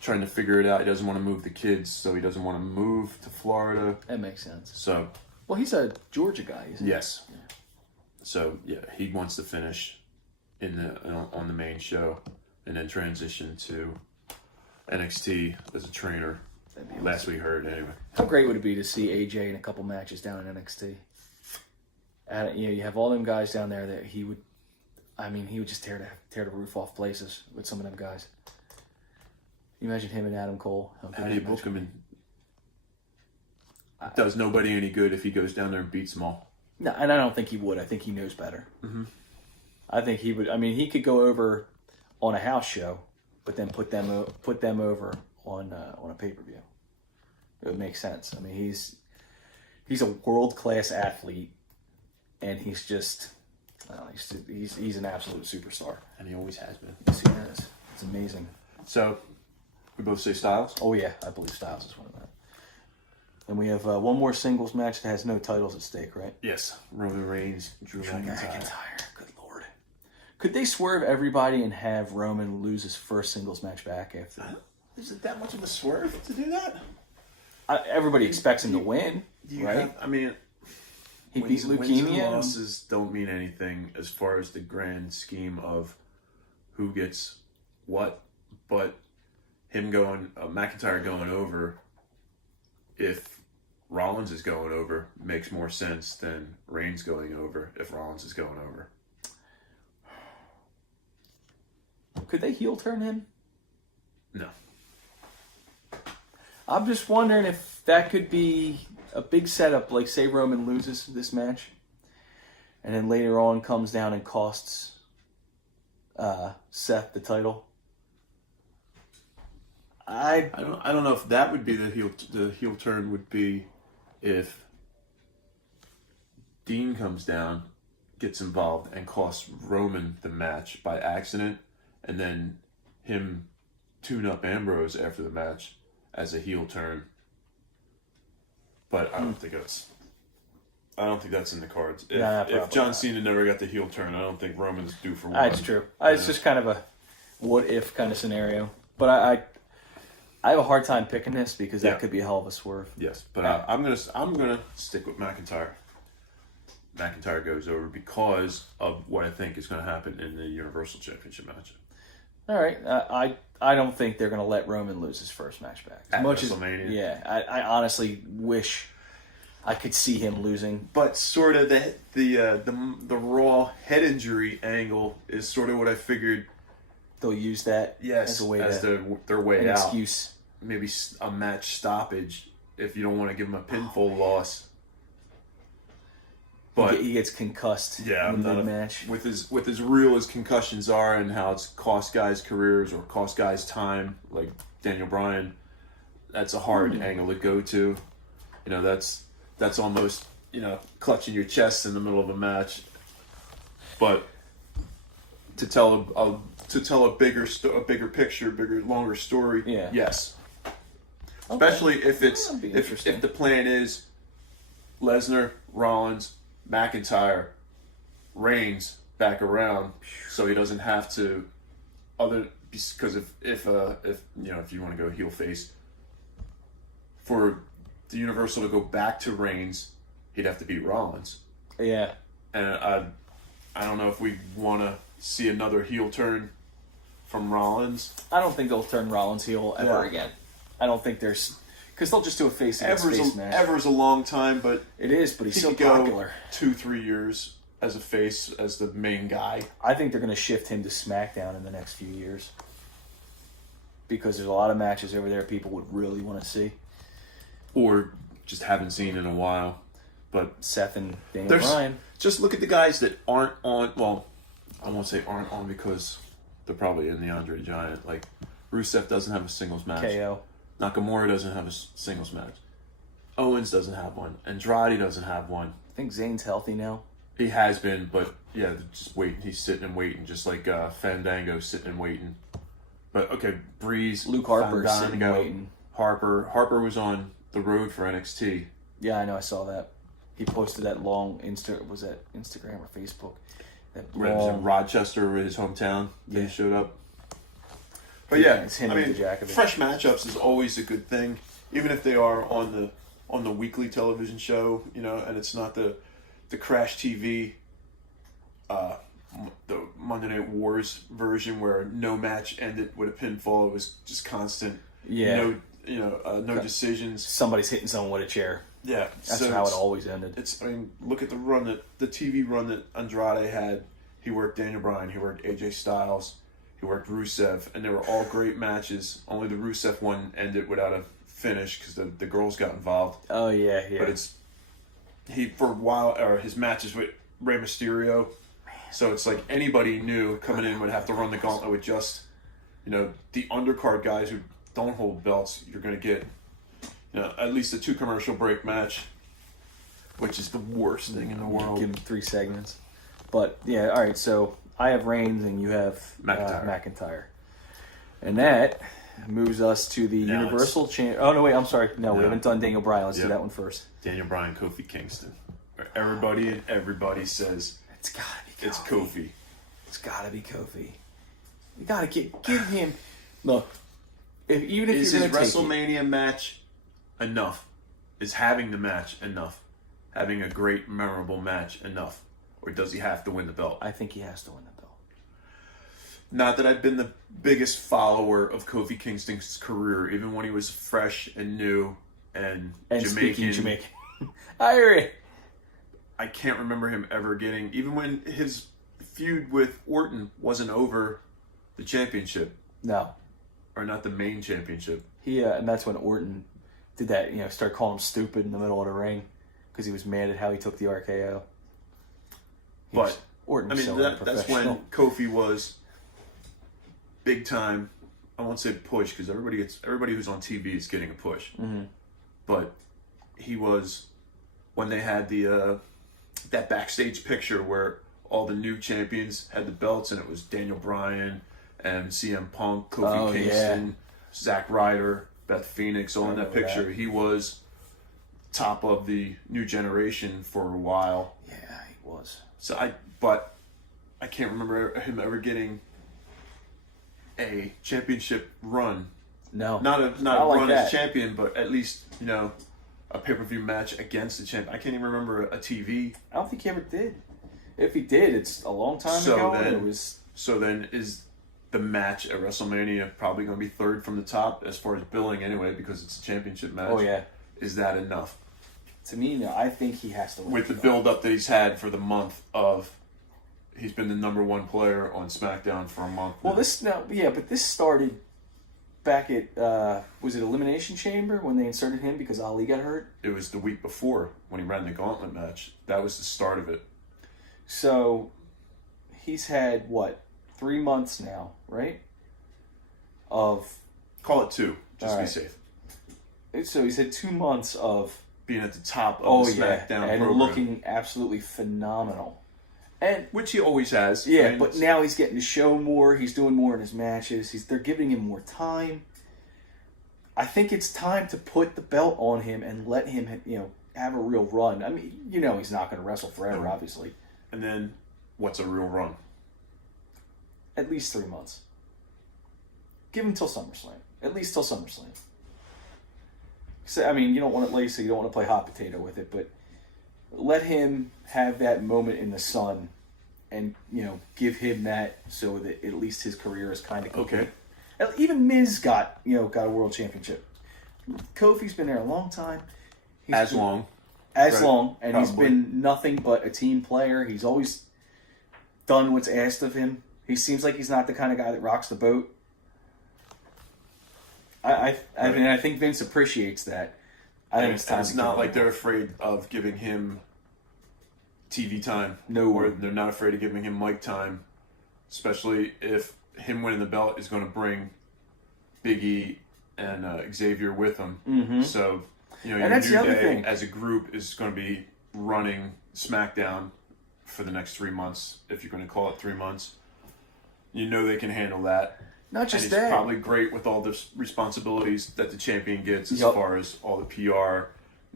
trying to figure it out. He doesn't want to move the kids, so he doesn't want to move to Florida. That makes sense. So, well, he's a Georgia guy, isn't he? Yes. Yeah. So he wants to finish on the main show and then transition to NXT as a trainer. Last we heard, anyway. How great would it be to see AJ in a couple matches down in NXT? And, you have all them guys down there that he would just tear the roof off places with some of them guys. You imagine him and Adam Cole. How do you book him in? Does nobody any good if he goes down there and beats them all. No, and I don't think he would. I think he knows better. Mm-hmm. I think he would. I mean, he could go over on a house show, but then put them over on a pay-per-view. It would make sense. I mean, he's a world-class athlete, and he's just he's an absolute superstar, and he always has been. Yes, he is. It's amazing. So, we both say Styles? Oh yeah, I believe Styles is one of them. And we have one more singles match that has no titles at stake, right? Yes. Roman Reigns, Drew McIntyre. Good lord. Could they swerve everybody and have Roman lose his first singles match back after? Is it that much of a swerve to do that? Everybody expects him to win, right? He beat wins and leukemia. Losses don't mean anything as far as the grand scheme of who gets what, but McIntyre going over, if Rollins is going over, makes more sense than Reigns going over if Rollins is going over. Could they heel turn him? No. I'm just wondering if that could be a big setup, like say Roman loses this match, and then later on comes down and costs Seth the title. I don't know if that would be the heel turn would be if Dean comes down, gets involved, and costs Roman the match by accident, and then him tune up Ambrose after the match as a heel turn. But I don't think that's in the cards. If John Cena never got the heel turn, I don't think Roman's due for one. That's true. It's just kind of a what if kind of scenario. But I have a hard time picking this because that could be a hell of a swerve. Yes, but I'm gonna stick with McIntyre. McIntyre goes over because of what I think is going to happen in the Universal Championship match. All right, I don't think they're going to let Roman lose his first match back. At WrestleMania. I honestly wish I could see him losing. But sort of the Raw head injury angle is sort of what I figured. They'll use that as a way their way out. Excuse. Maybe a match stoppage if you don't want to give him a pinfall loss. But he gets concussed in the match. With as real as concussions are and how it's cost guys careers or cost guys time, like Daniel Bryan, that's a hard angle to go to. That's almost clutching your chest in the middle of a match. But to tell a bigger picture, longer story, yes. Okay. Especially if if the plan is Lesnar, Rollins, McIntyre, Reigns back around, so he doesn't have to because if you want to go heel face, for the Universal to go back to Reigns, he'd have to beat Rollins. Yeah, and I don't know if we want to see another heel turn from Rollins. I don't think they'll turn Rollins heel ever again. I don't think there's. Because they'll just do a face against face match. Ever's a long time, but it is. But he's so popular. 2-3 years as a face, as the main guy. I think they're going to shift him to SmackDown in the next few years because there's a lot of matches over there people would really want to see, or just haven't seen in a while. But Seth and Daniel Bryan. Just look at the guys that aren't on. Well, I won't say aren't on because they're probably in the Andre Giant. Like Rusev doesn't have a singles match. KO. Nakamura doesn't have a singles match. Owens doesn't have one. Andrade doesn't have one. I think Zayn's healthy now. He has been, but just waiting. He's sitting and waiting, just like Fandango sitting and waiting. But okay, Breeze, Luke Harper sitting and waiting. Harper was on the road for NXT. Yeah, I know. I saw that. He posted that long was that Instagram or Facebook? That was in Rochester, his hometown. He showed up. But it's him and fresh matchups is always a good thing, even if they are on the weekly television show, and it's not the Crash TV, the Monday Night Wars version where no match ended with a pinfall. It was just constant. Yeah. no decisions. Somebody's hitting someone with a chair. Yeah, That's so how it always ended. Look at the TV run that Andrade had. He worked Daniel Bryan, he worked AJ Styles, he worked Rusev, and they were all great matches. Only the Rusev one ended without a finish because the girls got involved. Oh yeah. But for a while, or his matches with Rey Mysterio. So it's like anybody new coming in would have to run the gauntlet with just, the undercard guys who don't hold belts. You're going to get, at least a 2 commercial break match, which is the worst thing in the world. Give him 3 segments. But yeah, all right. So I have Reigns and you have McIntyre, and that moves us to the Universal Champ. Oh no, wait. I'm sorry. No, we haven't done Daniel Bryan. Let's do that one first. Daniel Bryan, Kofi Kingston. Where everybody says it's gotta be. It's Kofi. It's gotta be Kofi. You gotta give him. Look, even if is you're his gonna WrestleMania match enough? Is having the match enough? Having a great, memorable match enough? Or does he have to win the belt? I think he has to win the belt. Not that I've been the biggest follower of Kofi Kingston's career, even when he was fresh and new and Jamaican. Jamaican. Irish. I can't remember him ever getting, even when his feud with Orton wasn't over the championship. No. Or not the main championship. And that's when Orton did that, start calling him stupid in the middle of the ring because he was mad at how he took the RKO. But Orton's that's when Kofi was big time. I won't say push because everybody who's on TV is getting a push. Mm-hmm. But he was when they had that backstage picture where all the new champions had the belts and it was Daniel Bryan and CM Punk, Kofi Kingston, Zack Ryder, Beth Phoenix, all in that picture. He was top of the new generation for a while. Yeah, he was. But I can't remember him ever getting a championship run. No, not a like run that. as champion, but at least a pay-per-view match against the champion. I can't even remember a TV. I don't think he ever did. If he did, it's a long time ago. So then is the match at WrestleMania probably going to be third from the top as far as billing anyway because it's a championship match? Oh yeah. Is that enough? To me, no. I think he has to win. With the build-up that he's had for the month of, he's been the number 1 player on SmackDown for a month. Well, but this started back at was it Elimination Chamber when they inserted him because Ali got hurt? It was the week before when he ran the gauntlet match. That was the start of it. So he's had 3 months now, right? Call it 2, just to be safe. So he's had 2 months of being at the top of the SmackDown and program. looking absolutely phenomenal. And which he always has. Yeah, but now he's getting to show more. He's doing more in his matches. They're giving him more time. I think it's time to put the belt on him and let him, have a real run. I mean, he's not going to wrestle forever, obviously. And then, what's a real run? At least 3 months. Give him till SummerSlam. At least till SummerSlam. So, I mean, you don't want to, like you say, you don't want to play hot potato with it, but let him have that moment in the sun and, give him that so that at least his career is kind of complete. Okay. Even Miz got a world championship. Kofi's been there a long time. As long, and he's been nothing but a team player. He's always done what's asked of him. He seems like he's not the kind of guy that rocks the boat. I mean, I think Vince appreciates that. I think it's time. It's not like they're afraid of giving him TV time. No, or they're not afraid of giving him mic time, especially if him winning the belt is going to bring Big E and Xavier with him. Mm-hmm. So, your that's New the other Day thing. As a group is going to be running SmackDown for the next 3 months, if you're going to call it 3 months. They can handle that. Not just and that. He's probably great with all the responsibilities that the champion gets as far as all the PR,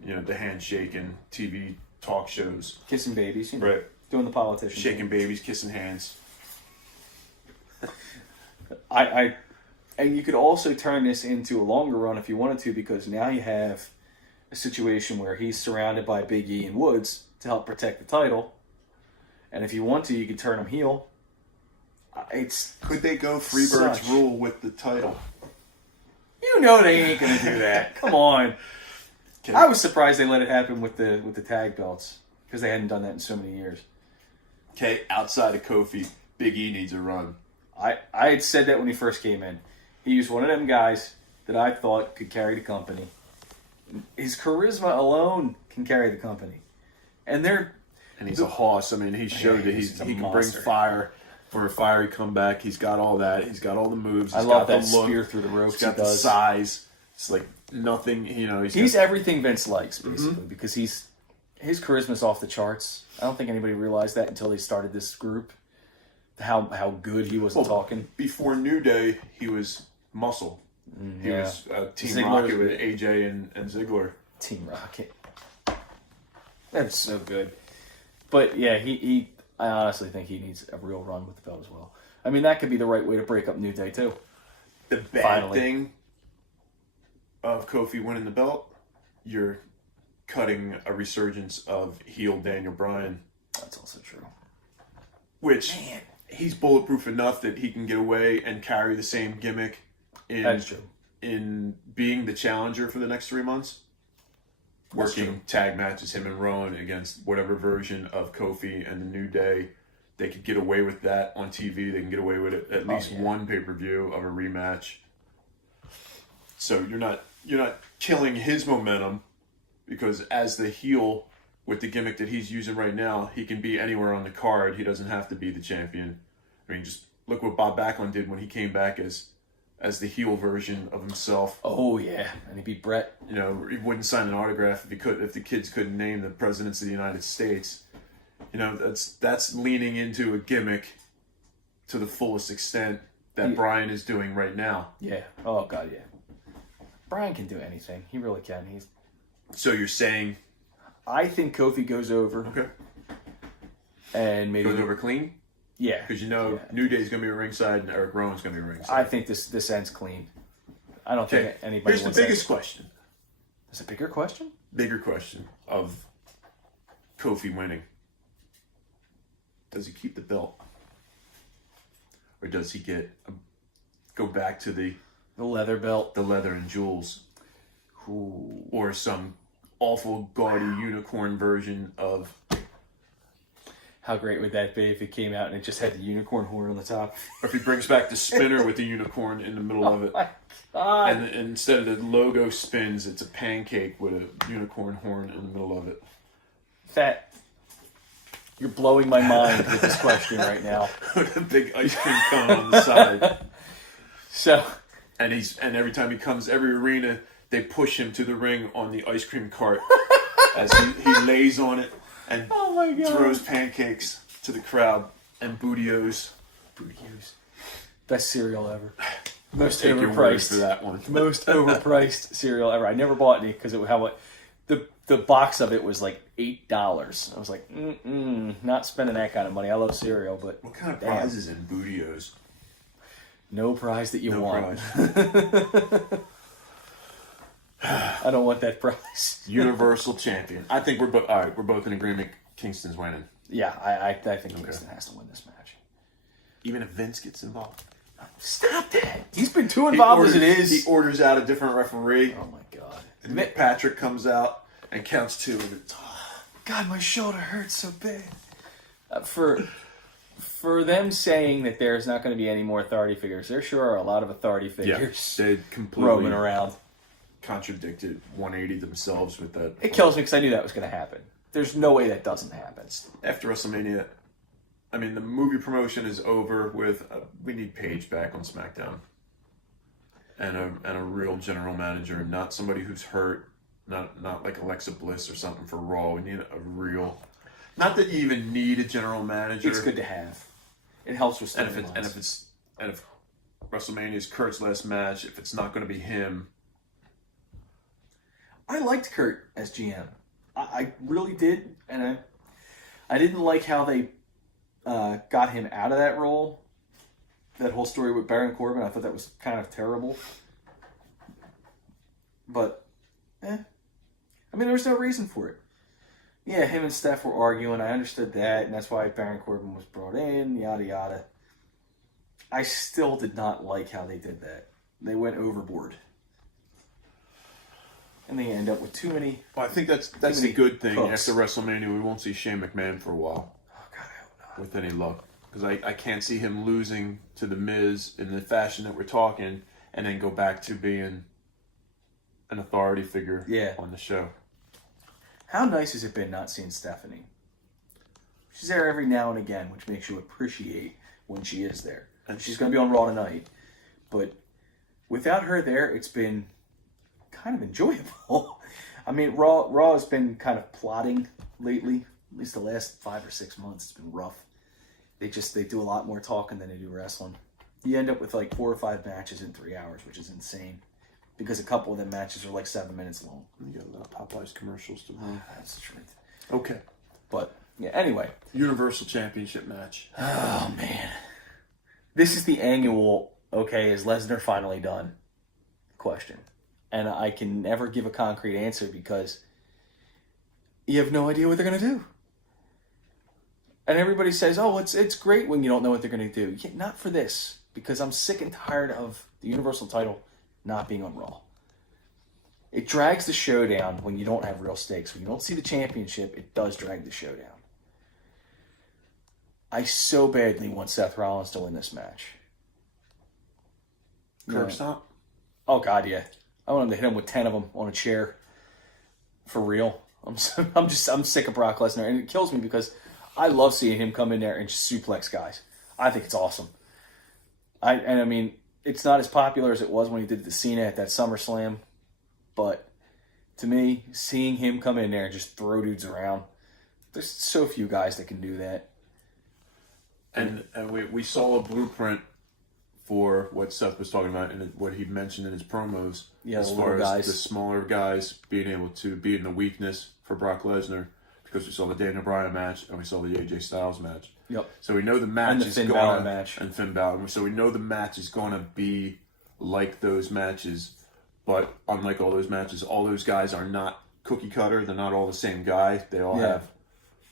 the handshaking, TV talk shows. Kissing babies, right. Doing the politician. Shaking babies, kissing hands. And you could also turn this into a longer run if you wanted to, because now you have a situation where he's surrounded by Big E and Woods to help protect the title. And if you want to, you could turn him heel. Could they go Freebird's rule with the title? You know they ain't gonna do that. Come on. Okay. I was surprised they let it happen with the tag belts because they hadn't done that in so many years. Okay, outside of Kofi, Big E needs a run. I had said that when he first came in. He was one of them guys that I thought could carry the company. His charisma alone can carry the company. And he's a hoss. I mean, he showed that he can bring monster. fire for a fiery comeback. He's got all that. He's got all the moves. I He's love got that the look. spear through the ropes. He's got he the does. size. It's like nothing. You know, He's everything Vince likes, basically, because his charisma's off the charts. I don't think anybody realized that until they started this group. How good he was at talking. Before New Day, he was muscle. He was Team Ziggler Rocket with AJ and Ziggler. Team Rocket. That's so good. But yeah, I honestly think he needs a real run with the belt as well. I mean, that could be the right way to break up New Day too. The bad thing of Kofi winning the belt, you're cutting a resurgence of heel Daniel Bryan. That's also true. Which he's bulletproof enough that he can get away and carry the same gimmick That's true. in being the challenger for the next 3 months. Working tag matches, him and Rowan against whatever version of Kofi and the New Day. They could get away with that on TV. They can get away with it at least one pay-per-view of a rematch. So you're not killing his momentum, because as the heel with the gimmick that he's using right now, he can be anywhere on the card. He doesn't have to be the champion. I mean, just look what Bob Backlund did when he came back as the heel version of himself. Oh yeah, and he beat Brett. You know, he wouldn't sign an autograph if the kids couldn't name the presidents of the United States. You know, that's leaning into a gimmick to the fullest extent that Bryan is doing right now. Yeah. Oh god, yeah. Bryan can do anything. He really can. So you're saying? I think Kofi goes over. Okay. And maybe goes over clean. Yeah. Because New Day's going to be ringside and Eric Rowan's going to be ringside. I think this ends clean. I don't think anybody. Here's the biggest question. There's a bigger question. Bigger question of Kofi winning. Does he keep the belt, or does he go back to the leather belt, the leather and jewels, or some awful gaudy unicorn version of? How great would that be if it came out and it just had the unicorn horn on the top? Or if he brings back the spinner with the unicorn in the middle of it. My God. And instead of the logo spins, it's a pancake with a unicorn horn in the middle of it. You're blowing my mind with this question right now. With a big ice cream cone on the side. So, and every time he comes, every arena, they push him to the ring on the ice cream cart as he lays on it and throws pancakes to the crowd and bootios. Best cereal ever. Most Take your word for overpriced. that one. Most overpriced cereal ever. I never bought any because the box of it was like $8. I was like, not spending that kind of money. I love cereal, but what kind of prizes in bootios? No prize that you want. Prize. I don't want that prize. Universal champion. I think we're both all right. We're both in agreement. Kingston's winning. Yeah, I think Kingston has to win this match. Even if Vince gets involved. Stop that. He's been too involved as it is. He orders out a different referee. Oh my God. And Nick Patrick comes out and counts 2. God, my shoulder hurts so bad. For them saying that there's not going to be any more authority figures, there sure are a lot of authority figures they completely roaming around. Contradicted 180 themselves with that. It kills me because I knew that was going to happen. There's no way that doesn't happen. After WrestleMania, I mean, the movie promotion is over with, we need Paige back on SmackDown. And a real general manager, not somebody who's hurt, not like Alexa Bliss or something for Raw. We need a real, not that you even need a general manager. It's good to have. It helps with storylines. And if WrestleMania is Kurt's last match, if it's not going to be him. I liked Kurt as GM. I really did, and I didn't like how they got him out of that role. That whole story with Baron Corbin, I thought that was kind of terrible. But, I mean, there was no reason for it. Yeah, him and Steph were arguing. I understood that, and that's why Baron Corbin was brought in, yada, yada. I still did not like how they did that. They went overboard. and they end up with too many. Well, I think that's many a good thing. cooks. After WrestleMania, we won't see Shane McMahon for a while. Oh God, I hope not. With any luck. Because I can't see him losing to The Miz in the fashion that we're talking and then go back to being an authority figure on the show. How nice has it been not seeing Stephanie? She's there every now and again, which makes you appreciate when she is there. And she's going to be on Raw tonight. But without her there, it's been kind of enjoyable. I mean, Raw has been kind of plodding lately. At least the last 5 or 6 months, it's been rough. They do a lot more talking than they do wrestling. You end up with like 4 or 5 matches in 3 hours, which is insane. Because a couple of them matches are like 7 minutes long. You got a lot of Popeyes commercials to run. That's the truth. Okay. But, yeah, anyway. Universal Championship match. Oh, man. This is the annual, okay, is Lesnar finally done? Question. And I can never give a concrete answer because you have no idea what they're going to do. And everybody says, oh, it's great when you don't know what they're going to do. Yeah, not for this. Because I'm sick and tired of the Universal title not being on Raw. It drags the show down when you don't have real stakes. When you don't see the championship, it does drag the show down. I so badly want Seth Rollins to win this match. Curb stomp? Oh, God, yeah. I want him to hit him with 10 of them on a chair. For real. I'm sick of Brock Lesnar. And it kills me because I love seeing him come in there and just suplex guys. I think it's awesome. I mean, it's not as popular as it was when he did the Cena at that SummerSlam. But to me, seeing him come in there and just throw dudes around, there's so few guys that can do that. And we saw a blueprint for what Seth was talking about and what he mentioned in his promos. Yeah, as far as the smaller guys being able to be in the weakness for Brock Lesnar, because we saw the Daniel Bryan match and we saw the AJ Styles match. Yep. So we know the match is Finn going Balor match. And Finn Balor. So we know the match is going to be like those matches, but unlike all those matches, all those guys are not cookie cutter.Ey're not all the same guy. They all have,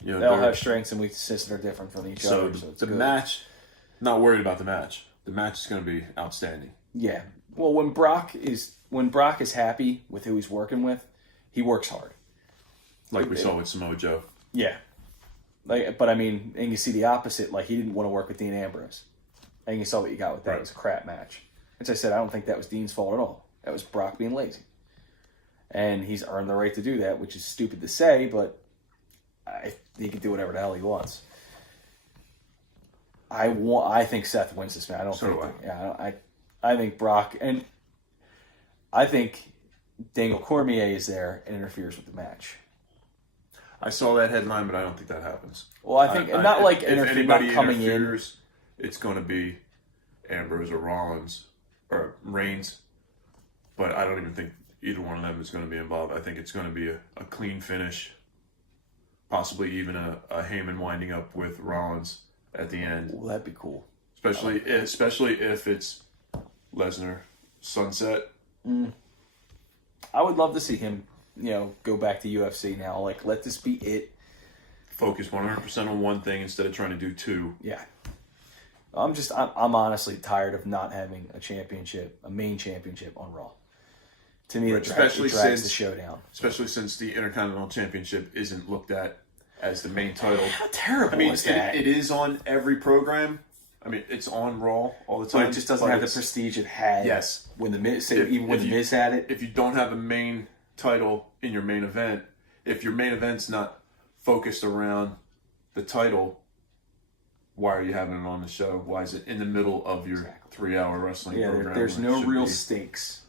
they all have strengths and weaknesses that are different from each other. So it's the good. match, not worried about the match. The match is going to be outstanding. Yeah. Well, when Brock is happy with who he's working with, he works hard. Like we saw with Samoa Joe. Yeah. But I mean, and you see the opposite. Like, he didn't want to work with Dean Ambrose. And you saw what you got with that. It was a crap match. As I said, I don't think that was Dean's fault at all. That was Brock being lazy. And he's earned the right to do that, which is stupid to say, but he can do whatever the hell he wants. I think Seth wins this match. I think Brock, and I think Daniel Cormier is there and interferes with the match. I saw that headline, but I don't think that happens. Well, I think not like if not coming in. It's going to be Ambrose or Rollins or Reigns, but I don't even think either one of them is going to be involved. I think it's going to be a clean finish, possibly even a Heyman winding up with Rollins at the end. Well, that'd be cool. Especially if it's Lesnar sunset. I would love to see him, go back to UFC now. Like, let this be it. Focus 100% on one thing instead of trying to do two. Yeah. I'm honestly tired of not having a main championship on Raw. To me, it drags the show down. Especially since the Intercontinental Championship isn't looked at as the main title. How terrible is that? It is on every program. I mean, it's on Raw all the time. But it just doesn't have the prestige it had. Yes. When the Miz, when the Miz had it. If you don't have a main title in your main event, if your main event's not focused around the title, why are you having it on the show? Why is it in the middle of your 3-hour wrestling program? There's no real stakes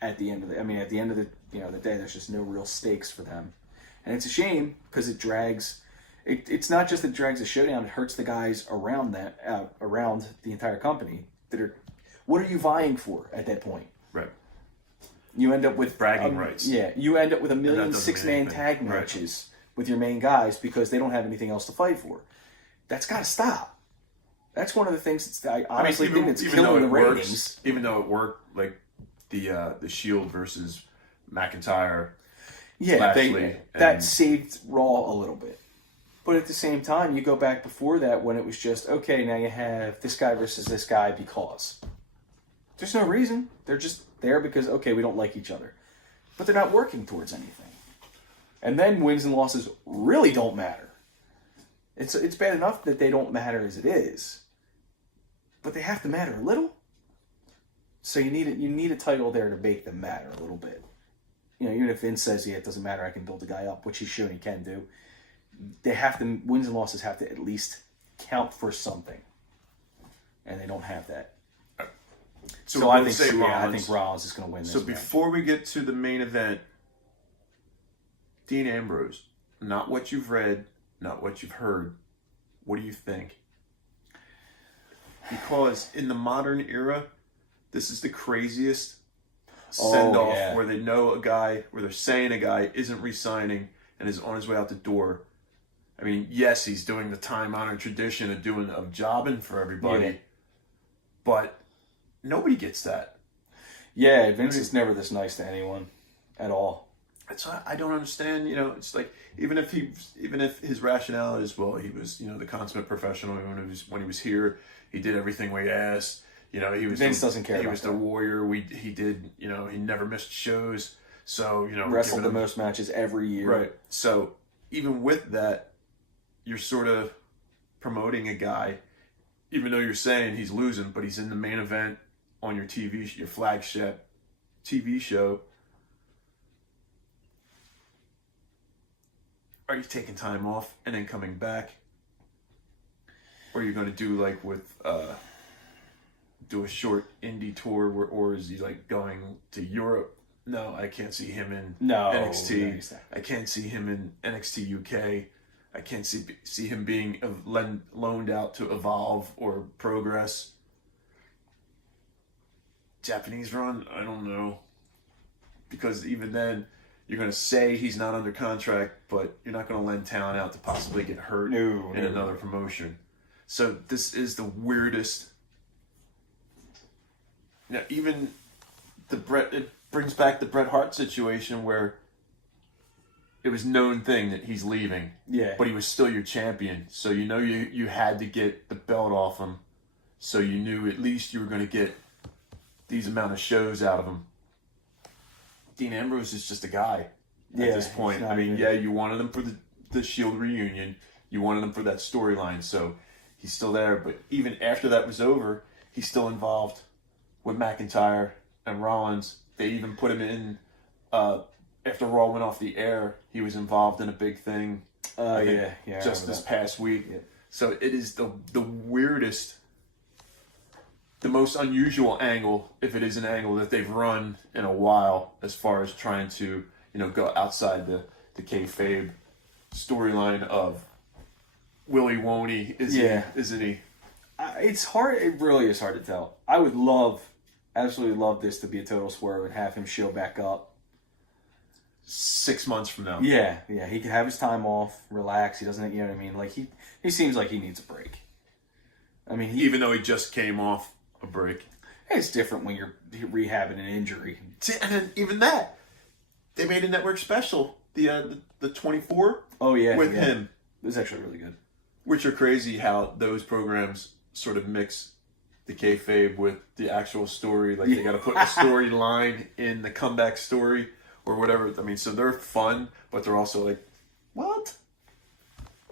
at the end of the the day. There's just no real stakes for them, and it's a shame because it drags. It's not just that it drags the show down; it hurts the guys around around the entire company. What are you vying for at that point? Right. You end up with bragging rights. Yeah, you end up with 1 million 6-man tag matches with your main guys because they don't have anything else to fight for. That's got to stop. That's one of the things that I honestly think it's killing the ratings. Even though it worked, like the Shield versus McIntyre. Yeah, that saved Raw a little bit. But at the same time, you go back before that when it was just, okay, now you have this guy versus this guy because. There's no reason. They're just there because, okay, we don't like each other. but they're not working towards anything. And then wins and losses really don't matter. It's bad enough that they don't matter as it is, but they have to matter a little. So you need a title there to make them matter a little bit. You know, even if Vince says, yeah, it doesn't matter, I can build the guy up, which he's shown he can do. They have to, wins and losses have to at least count for something. And they don't have that. So I think Rollins is going to win this. So before we get to the main event, Dean Ambrose, not what you've read, not what you've heard. What do you think? Because in the modern era, this is the craziest send-off where they know a guy, where they're saying a guy isn't re-signing and is on his way out the door. I mean, yes, he's doing the time-honored tradition of jobbing for everybody, but nobody gets that. Yeah, Vince is never this nice to anyone at all. That's why I don't understand. You know, it's like even if his rationale is, well, he was, you know, the consummate professional when he was here, he did everything we asked. You know, he was Vince doesn't care. He was the warrior. He did. You know, he never missed shows. So you know, wrestled the most matches every year. Right. So even with that, you're sort of promoting a guy, even though you're saying he's losing, but he's in the main event on your your flagship TV show. Are you taking time off and then coming back? Or are you going to do like with do a short indie tour or is he like going to Europe? No, I can't see him in NXT. No, I can't see him in NXT UK. I can't see him being loaned out to Evolve or Progress. Japanese run, I don't know. Because even then, you're going to say he's not under contract, but you're not going to lend talent out to possibly get hurt in another promotion. So this is the weirdest. Now, even it brings back the Bret Hart situation where it was known thing that he's leaving. Yeah. But he was still your champion. So you know you had to get the belt off him. So you knew at least you were going to get these amount of shows out of him. Dean Ambrose is just a guy at this point. I mean, you wanted him for the Shield reunion. You wanted him for that storyline. So he's still there. But even after that was over, he's still involved with McIntyre and Rollins. They even put him in, after Raw went off the air, he was involved in a big thing. Just this past week. Yeah. So it is the weirdest, the most unusual angle, if it is an angle that they've run in a while, as far as trying to, you know, go outside the kayfabe storyline of Willie won't he, isn't he? It's hard. It really is hard to tell. I would absolutely love this to be a total swerve and have him show back up 6 months from now. Yeah. He could have his time off, relax. He doesn't, you know what I mean? Like he seems like he needs a break. I mean, even though he just came off a break. It's different when you're rehabbing an injury. And then even that, they made a network special, the 24. Oh yeah, with him. It was actually really good. Which are crazy how those programs sort of mix the kayfabe with the actual story. Like they got to put a storyline in the comeback story or whatever. I mean, so they're fun, but they're also like, what?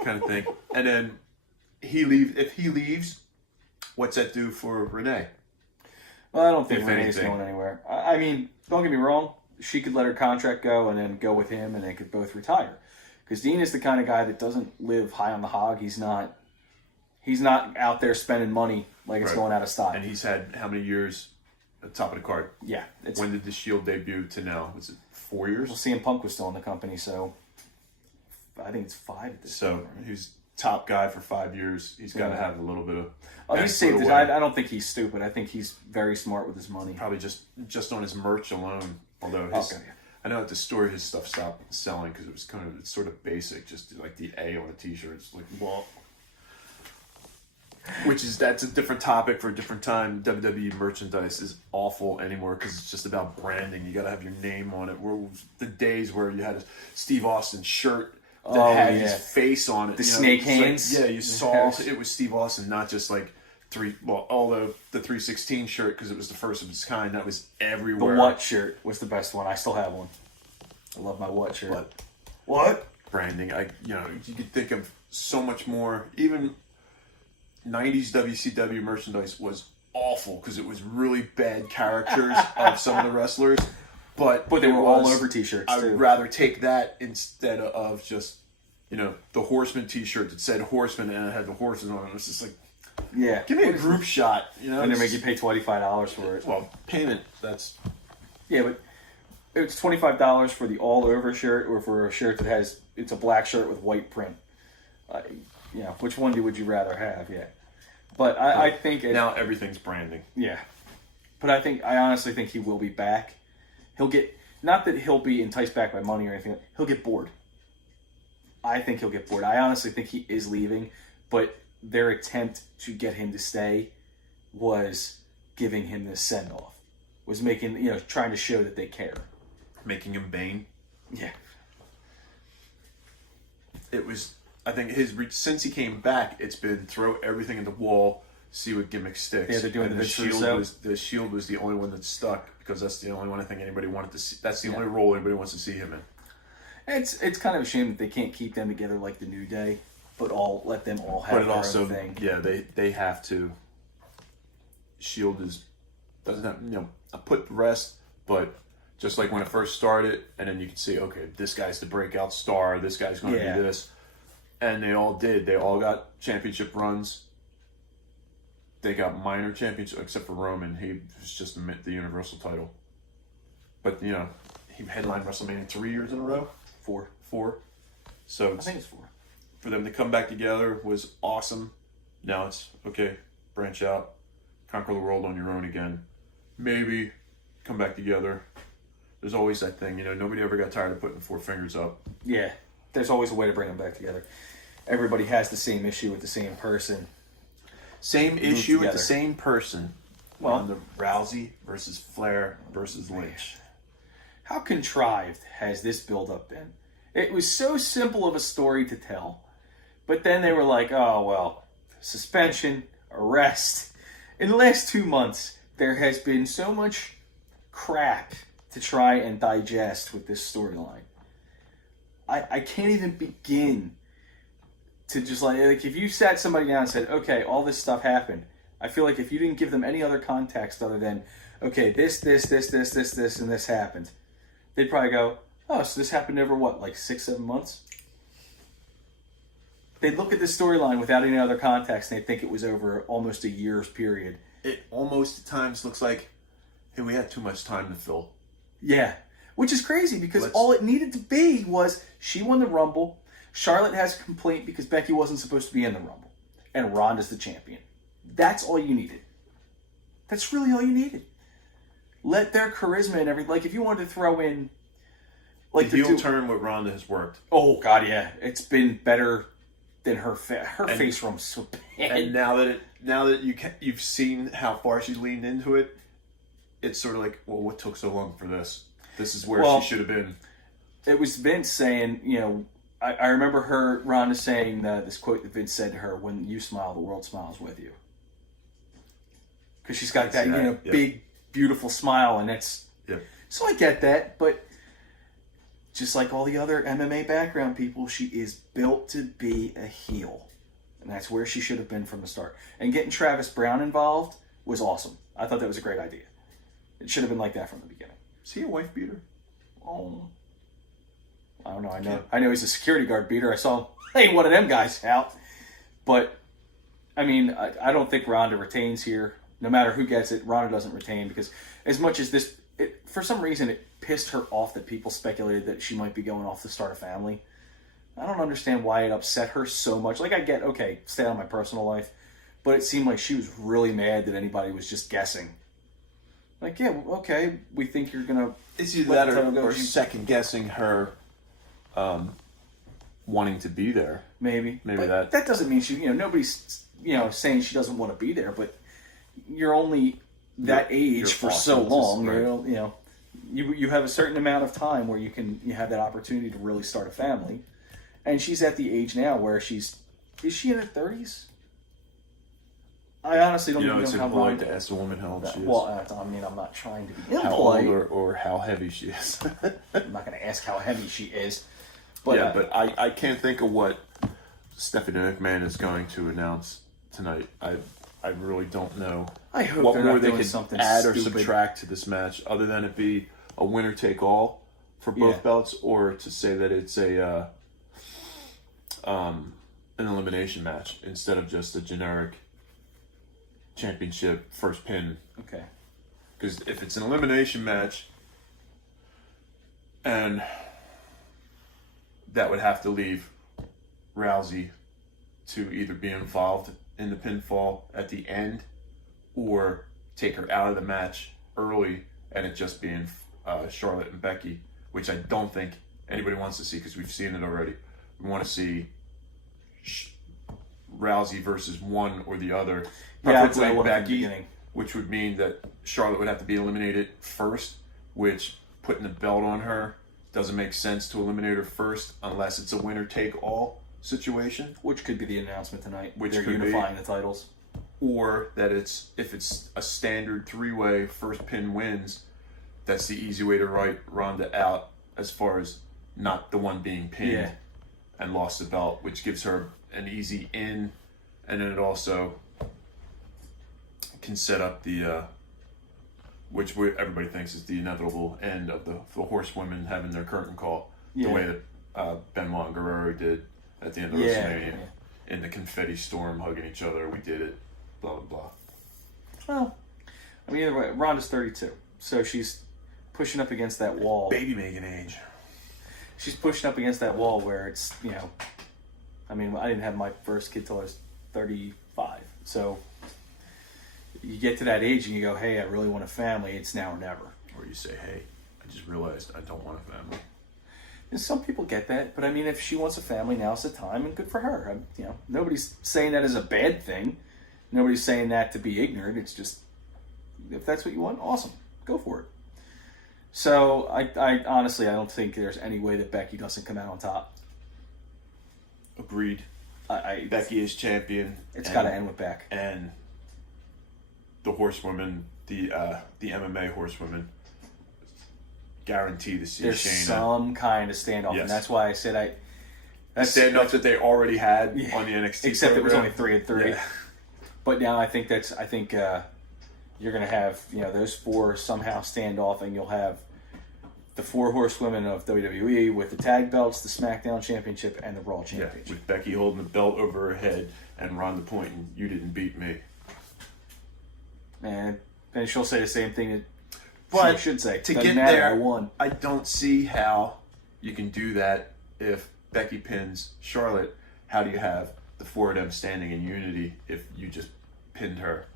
Kind of thing. And then if he leaves, what's that do for Renee? Well, I don't think Renee's going anywhere. I mean, don't get me wrong. She could let her contract go and then go with him and they could both retire. Because Dean is the kind of guy that doesn't live high on the hog. He's not out there spending money like it's going out of style. And he's had how many years at the top of the card? Yeah. When did the Shield debut to now? Was it 4 years? Well, CM Punk was still in the company, so I think it's 5 at this point. So he's top guy for 5 years. He's got to have a little bit of... Oh, he's saved. I don't think he's stupid. I think he's very smart with his money. Probably just on his merch alone. Although I know at the store his stuff stopped selling because it was it's sort of basic, just like the A on a t-shirt. It's like, well... That's a different topic for a different time. WWE merchandise is awful anymore because it's just about branding. You got to have your name on it. The days where you had a Steve Austin shirt that had his face on it. The snake hands. Like, you saw it was Steve Austin, not just like although the 316 shirt because it was the first of its kind. That was everywhere. The what shirt was the best one. I still have one. I love my what shirt. But What? branding, you could think of so much more. Even 90s WCW merchandise was awful because it was really bad characters of some of the wrestlers. But they were all over t-shirts, I too. would rather take that instead of just, the Horseman t-shirt that said Horseman and it had the horses on it. It was just like, Yeah. give me a group shot, And they make you pay $25 for it. Well, payment, that's... Yeah, but it's $25 for the all-over shirt or for a shirt that has... It's a black shirt with white print. Which one would you rather have? Yeah. But I think... now everything's branding. Yeah. But I honestly think he will be back. He'll get... Not that he'll be enticed back by money or anything. He'll get bored. I think he'll get bored. I honestly think he is leaving. But their attempt to get him to stay was giving him this send-off. Was making... trying to show that they care. Making him Bane. Yeah. It was... I think since he came back, it's been throw everything in the wall, see what gimmick sticks. Yeah, they're doing and the Shield. The Shield was the only one that stuck because that's the only one I think anybody wanted to see. That's the only role anybody wants to see him in. It's kind of a shame that they can't keep them together like the New Day, but let them all have their own thing. Yeah, they have to. Shield doesn't have a put to rest, but just like when it first started, and then you can see, okay, this guy's the breakout star. This guy's going to do this. And they all did. They all got championship runs. They got minor championships, except for Roman. He was just the Universal title. But, he headlined WrestleMania 3 years in a row? 4. So I think it's 4. For them to come back together was awesome. Now it's, okay, branch out, conquer the world on your own again. Maybe come back together. There's always that thing, nobody ever got tired of putting 4 fingers up. Yeah, there's always a way to bring them back together. Everybody has the same issue with the same person. Same issue with the same person. Well, the Rousey versus Flair versus Lynch. How contrived has this build-up been? It was so simple of a story to tell. But then they were like, oh, well, suspension, arrest. In the last 2 months, there has been so much crap to try and digest with this storyline. I can't even begin to just like if you sat somebody down and said, okay, all this stuff happened. I feel like if you didn't give them any other context other than, okay, this, and this happened, they'd probably go, oh, so this happened over what, like 6-7 months? They'd look at the storyline without any other context and they'd think it was over almost a year's period. It almost at times looks like, hey, we had too much time to fill. Yeah. Which is crazy because all it needed to be was she won the Rumble. Charlotte has a complaint because Becky wasn't supposed to be in the Rumble. And Ronda's the champion. That's all you needed. That's really all you needed. Let their charisma and everything. Like if you wanted to throw in... like the heel turn with Ronda has worked. Oh, God, yeah. It's been better than her face room's so bad. And now that you've seen how far she leaned into it, it's sort of like, well, what took so long for this? This is where she should have been. It was Vince saying, I remember Ronda saying this quote that Vince said to her, when you smile, the world smiles with you. Because she's got that, big, beautiful smile, and it's... Yeah. So I get that, but just like all the other MMA background people, she is built to be a heel. And that's where she should have been from the start. And getting Travis Brown involved was awesome. I thought that was a great idea. It should have been like that from the beginning. Is he a wife beater? Oh, I don't know. I know he's a security guard beater. I saw one of them guys out. But, I mean, I don't think Ronda retains here. No matter who gets it, Ronda doesn't retain because as much as this, for some reason, it pissed her off that people speculated that she might be going off to start a family. I don't understand why it upset her so much. Like, I get, okay, stay on my personal life. But it seemed like she was really mad that anybody was just guessing. Like, yeah, okay, we think you're going to... It's either that or second-guessing her wanting to be there. Maybe but that doesn't mean she... nobody's, saying she doesn't want to be there, but you're only that age for so long. Right. You have a certain amount of time where you have that opportunity to really start a family. And she's at the age now where is she in her 30s? I honestly don't You know, even it's know how impolite Ronda. to ask a woman how old she is. Well, I mean, I'm not trying to be How old impolite. or how heavy she is. I'm not going to ask how heavy she is. But, Yeah, but I can't think of what Stephanie McMahon is going to announce tonight. I really don't know I hope what they're more not they doing could something add or stupid. subtract to this match, other than it be a winner take all for both Yeah. belts, or to say that it's a an elimination match instead of just a generic championship first pin. Okay. Because if it's an elimination match, and that would have to leave Rousey to either be involved in the pinfall at the end or take her out of the match early and it just being Charlotte and Becky, which I don't think anybody wants to see because we've seen it already. We want to see Rousey versus one or the other. Yeah, that's what I Preferably wanted from the Becky, beginning. which would mean that Charlotte would have to be eliminated first, which putting the belt on her doesn't make sense to eliminate her first unless it's a winner-take-all situation. Which could be the announcement tonight. Which They're could be. unifying the titles. Or that if it's a standard three-way first pin wins, that's the easy way to write Ronda out as far as not the one being pinned and lost the belt, which gives her an easy in, and then it also can set up the everybody thinks is the inevitable end of the horsewomen having their curtain call, the way that Benoit and Guerrero did at the end of WrestleMania in the confetti storm, hugging each other. We did it. Blah blah blah. Well, I mean, either way, Ronda's 32, so she's pushing up against that wall. Baby making age. She's pushing up against that wall where it's, you know, I mean, I didn't have my first kid till I was 35, so you get to that age and you go, hey, I really want a family. It's now or never. Or you say, hey, I just realized I don't want a family. And some people get that, but I mean, if she wants a family, now's the time, and good for her. You know, nobody's saying that as a bad thing. Nobody's saying that to be ignorant. It's just, if that's what you want, awesome, go for it. So I honestly, I don't think there's any way that Becky doesn't come out on top. Agreed. Becky is champion. It's got to end with Beck. And the horsewomen, the MMA horsewomen, guarantee to see There's Shayna. some kind of standoff, and that's why I said that's standoff that they already had on the NXT except program. it was only 3 and 3. Yeah. But now I think you're going to have, you know, those four somehow stand off, and you'll have the 4 horsewomen of WWE with the tag belts, the SmackDown Championship, and the Raw Championship. With Becky holding the belt over her head and Ronda pointing, "You didn't beat me." And then she'll say the same thing But she should say. To Doesn't get matter, there, I won. I don't see how you can do that if Becky pins Charlotte. How do you have the 4 of them standing in unity if you just pinned her?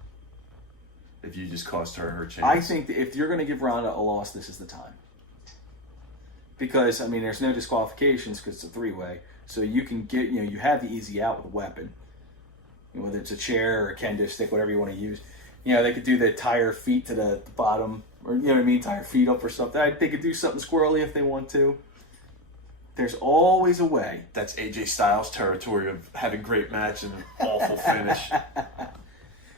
If you just cost her chance? I think that if you're going to give Ronda a loss, this is the time. Because, I mean, there's no disqualifications because it's a 3-way. So you can get, you know, you have the easy out with a weapon. You know, whether it's a chair or a kendo stick, whatever you want to use. You know, they could do the tie her feet to the bottom, or, you know what I mean, tie her feet up or something. They could do something squirrely if they want to. There's always a way. That's AJ Styles' territory of having great match and an awful finish.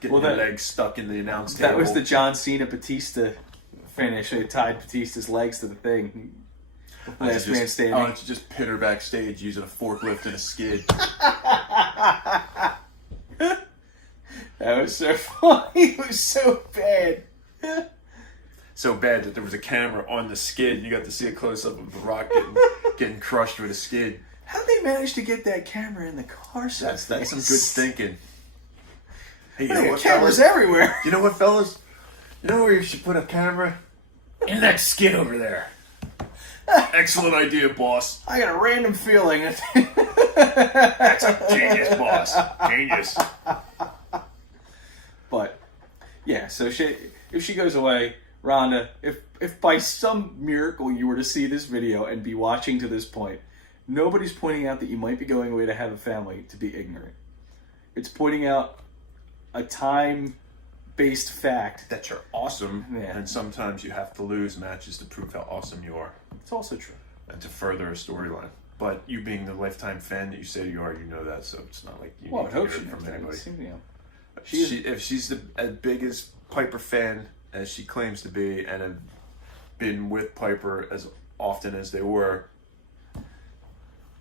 Getting the legs stuck in the announce table. That was the John Cena Batista finish. They tied Batista's legs to the thing. Last man standing. I want you to just pin her backstage using a forklift and a skid. That was so funny. It was so bad. So bad that there was a camera on the skid and you got to see a close-up of The Rock getting crushed with a skid. How'd they manage to get that camera in the car so That's some fast? good thinking. Hey, you Hey, know what, cameras fellas? everywhere. You know what, fellas? You know where you should put a camera? In that skid over there. Excellent idea, boss. I got a random feeling. That's a genius, boss. Genius. But yeah, so if she goes away, Ronda, if by some miracle you were to see this video and be watching to this point, nobody's pointing out that you might be going away to have a family to be ignorant. It's pointing out a time-based fact. That you're awesome, Yeah. and sometimes you have to lose matches to prove how awesome you are. It's also true. And to further a storyline. But you being the lifetime fan that you say you are, you know that, so it's not like you Well, I need hope to she hear it knows from that. anybody. It's, you know. If she's as big as Piper fan as she claims to be, and have been with Piper as often as they were,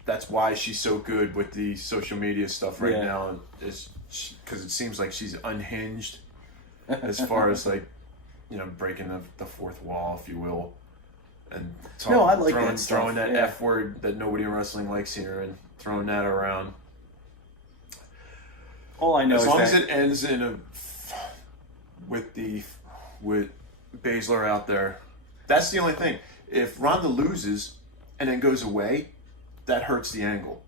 that's why she's so good with the social media stuff right now. Is because it seems like she's unhinged as far as like, breaking the fourth wall, if you will, and I like that stuff. Throwing that F word that nobody in wrestling likes here, and throwing that around. All I know as is long that as it ends with Baszler out there, that's the only thing. If Ronda loses and then goes away, that hurts the angle.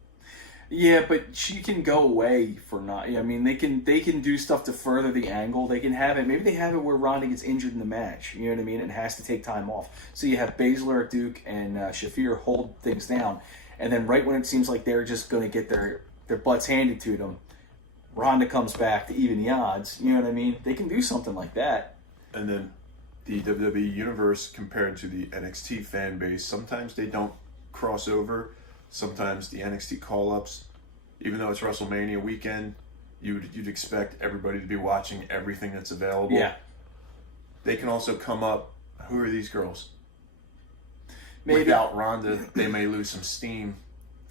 Yeah, but she can go away for not. I mean, they can do stuff to further the angle. They can have it. Maybe they have it where Ronda gets injured in the match. You know what I mean? And has to take time off. So you have Baszler, Duke, and Shafir hold things down, and then right when it seems like they're just going to get their butts handed to them, Ronda comes back to even the odds. You know what I mean? They can do something like that. And then the WWE universe compared to the NXT fan base, sometimes they don't cross over. Sometimes the NXT call-ups, even though it's WrestleMania weekend, you'd expect everybody to be watching everything that's available. Yeah. They can also come up, who are these girls? Maybe. Without Ronda, they may lose some steam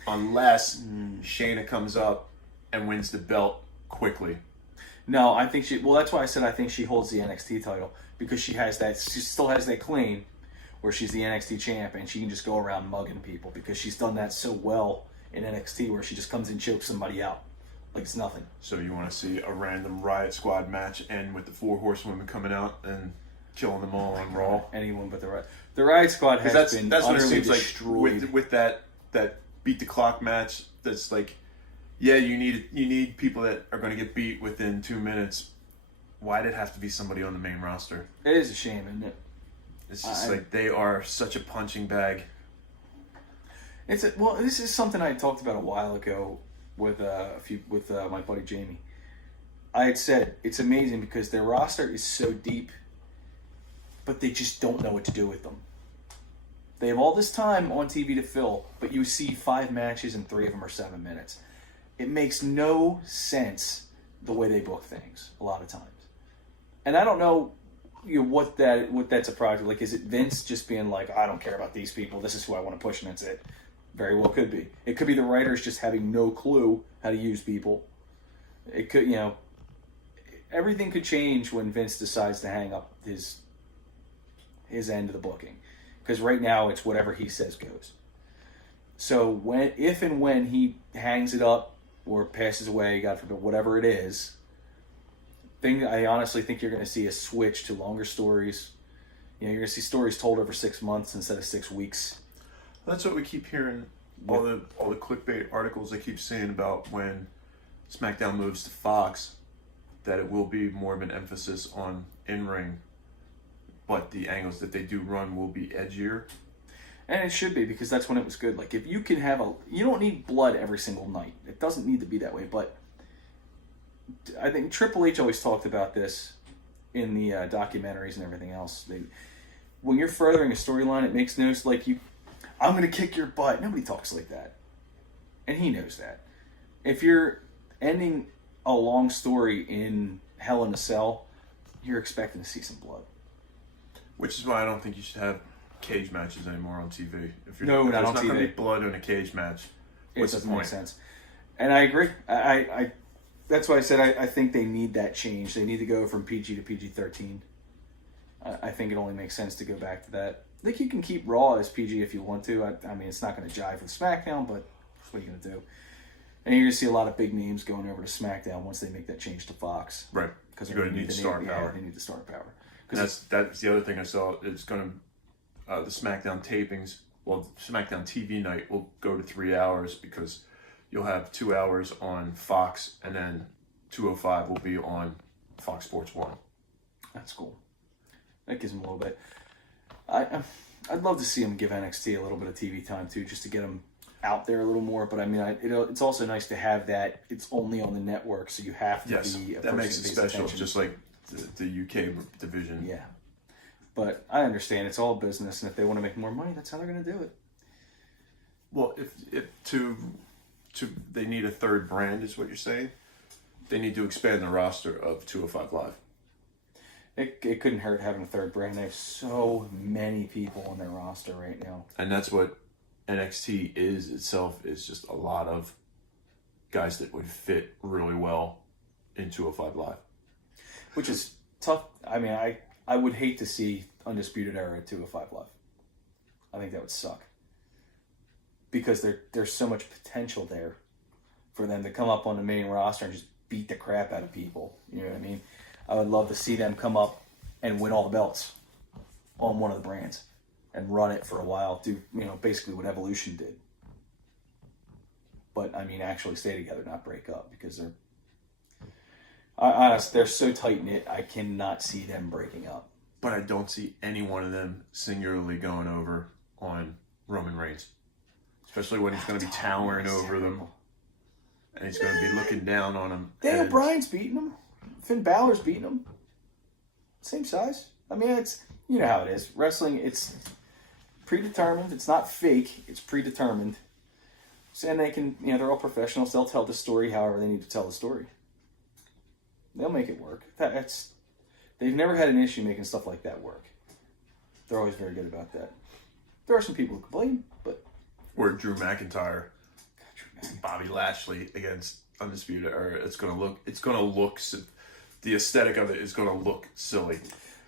unless Shayna comes up and wins the belt quickly. No, I think she... Well, that's why I said I think she holds the NXT title, because she still has that claim where she's the NXT champ and she can just go around mugging people, because she's done that so well in NXT where she just comes and chokes somebody out like it's nothing. So you want to see a random Riot Squad match end with the 4 horsewomen coming out and killing them all on Raw? Anyone but the Riot Squad has been utterly destroyed. Like with that beat the clock match. That's like, yeah, you need people that are going to get beat within 2 minutes. Why did it have to be somebody on the main roster? It is a shame, isn't it? It's just like they are such a punching bag. This is something I talked about a while ago with my buddy Jamie. I had said it's amazing because their roster is so deep, but they just don't know what to do with them. They have all this time on TV to fill, but you see 5 matches and 3 of them are 7 minutes. It makes no sense the way they book things a lot of times, and I don't know. What that's a project like? Is it Vince just being like, I don't care about these people, this is who I want to push, and that's it? Very well could be. It could be the writers just having no clue how to use people. It could, everything could change when Vince decides to hang up his end of the booking, because right now it's whatever he says goes. So if and when he hangs it up or passes away, God forbid, whatever it is, I honestly think you're going to see a switch to longer stories. You're going to see stories told over 6 months instead of 6 weeks. That's what we keep hearing. All the clickbait articles they keep saying about when SmackDown moves to Fox, that it will be more of an emphasis on in-ring, but the angles that they do run will be edgier. And it should be, because that's when it was good. Like, if you can have you don't need blood every single night. It doesn't need to be that way, but I think Triple H always talked about this in the documentaries and everything else. When you're furthering a storyline, it makes no like I'm going to kick your butt. Nobody talks like that, and he knows that. If you're ending a long story in Hell in a Cell, you're expecting to see some blood. Which is why I don't think you should have cage matches anymore on TV. If not on TV. There's not going to be blood in a cage match. It doesn't make sense. And I agree. I that's why I said I think they need that change. They need to go from PG to PG-13. I think it only makes sense to go back to that. I think you can keep Raw as PG if you want to. I mean, it's not going to jive with SmackDown, but what are you going to do? And you're going to see a lot of big names going over to SmackDown once they make that change to Fox. Right. Because you're going to need star power. They need the star power. That's the other thing I saw. It's going to the SmackDown tapings. Well, SmackDown TV night will go to 3 hours because you'll have 2 hours on Fox, and then 2:05 will be on Fox Sports 1. That's cool. That gives them a little bit. I'd love to see them give NXT a little bit of TV time too, just to get them out there a little more. But I mean, it's also nice to have that. It's only on the network, so you have to be. That makes it special, attention. Just like the UK division. Yeah, but I understand it's all business, and if they want to make more money, that's how they're going to do it. Well, if they need a third brand, is what you're saying. they need to expand the roster of 205 Live. It couldn't hurt having a third brand. They have so many people on their roster right now. And that's what NXT is itself, is just a lot of guys that would fit really well in 205 Live. Which is tough. I mean, I would hate to see Undisputed Era at 205 Live. I think that would suck. Because there's so much potential there for them to come up on the main roster and just beat the crap out of people. You know what I mean? I would love to see them come up and win all the belts on one of the brands and run it for a while. Do, basically what Evolution did. But, I mean, actually stay together, not break up, because they're so tight-knit, I cannot see them breaking up. But I don't see any one of them singularly going over on Roman Reigns. Especially when he's going to be towering over them. And he's going to be looking down on him. Daniel Bryan's beating him. Finn Balor's beating him. Same size. I mean, it's, you know how it is. Wrestling, it's predetermined. It's not fake. It's predetermined. So, and they can, they're all professionals. They'll tell the story however they need to tell the story. They'll make it work. They've never had an issue making stuff like that work. They're always very good about that. There are some people who complain, but... Or Drew McIntyre, Bobby Lashley against Undisputed Era. It's gonna look. The aesthetic of it is gonna look silly.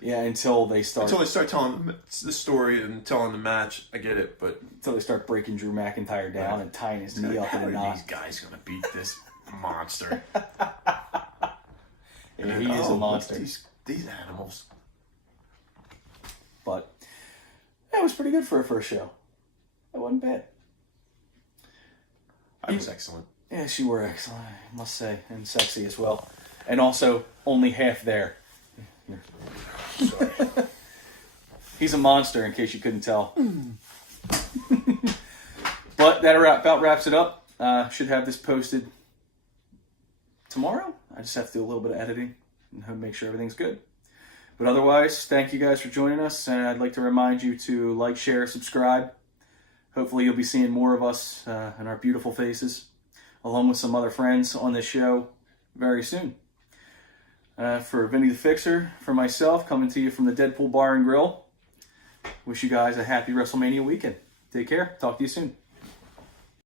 Yeah, until they start telling the story and telling the match. I get it, but until they start breaking Drew McIntyre down and tying his knee up in a knot. These guys gonna beat this monster? Yeah, he is a monster. These animals. But that was pretty good for a first show. That wasn't bad. I was excellent. Yeah, she were excellent, I must say, and sexy as well. And also, only half there. Sorry. He's a monster, in case you couldn't tell. But that about wraps it up. Should have this posted tomorrow. I just have to do a little bit of editing and make sure everything's good. But otherwise, thank you guys for joining us. And I'd like to remind you to like, share, subscribe. Hopefully you'll be seeing more of us and our beautiful faces, along with some other friends on this show very soon. For Vinny the Fixer, for myself, coming to you from the Deadpool Bar and Grill. Wish you guys a happy WrestleMania weekend. Take care. Talk to you soon.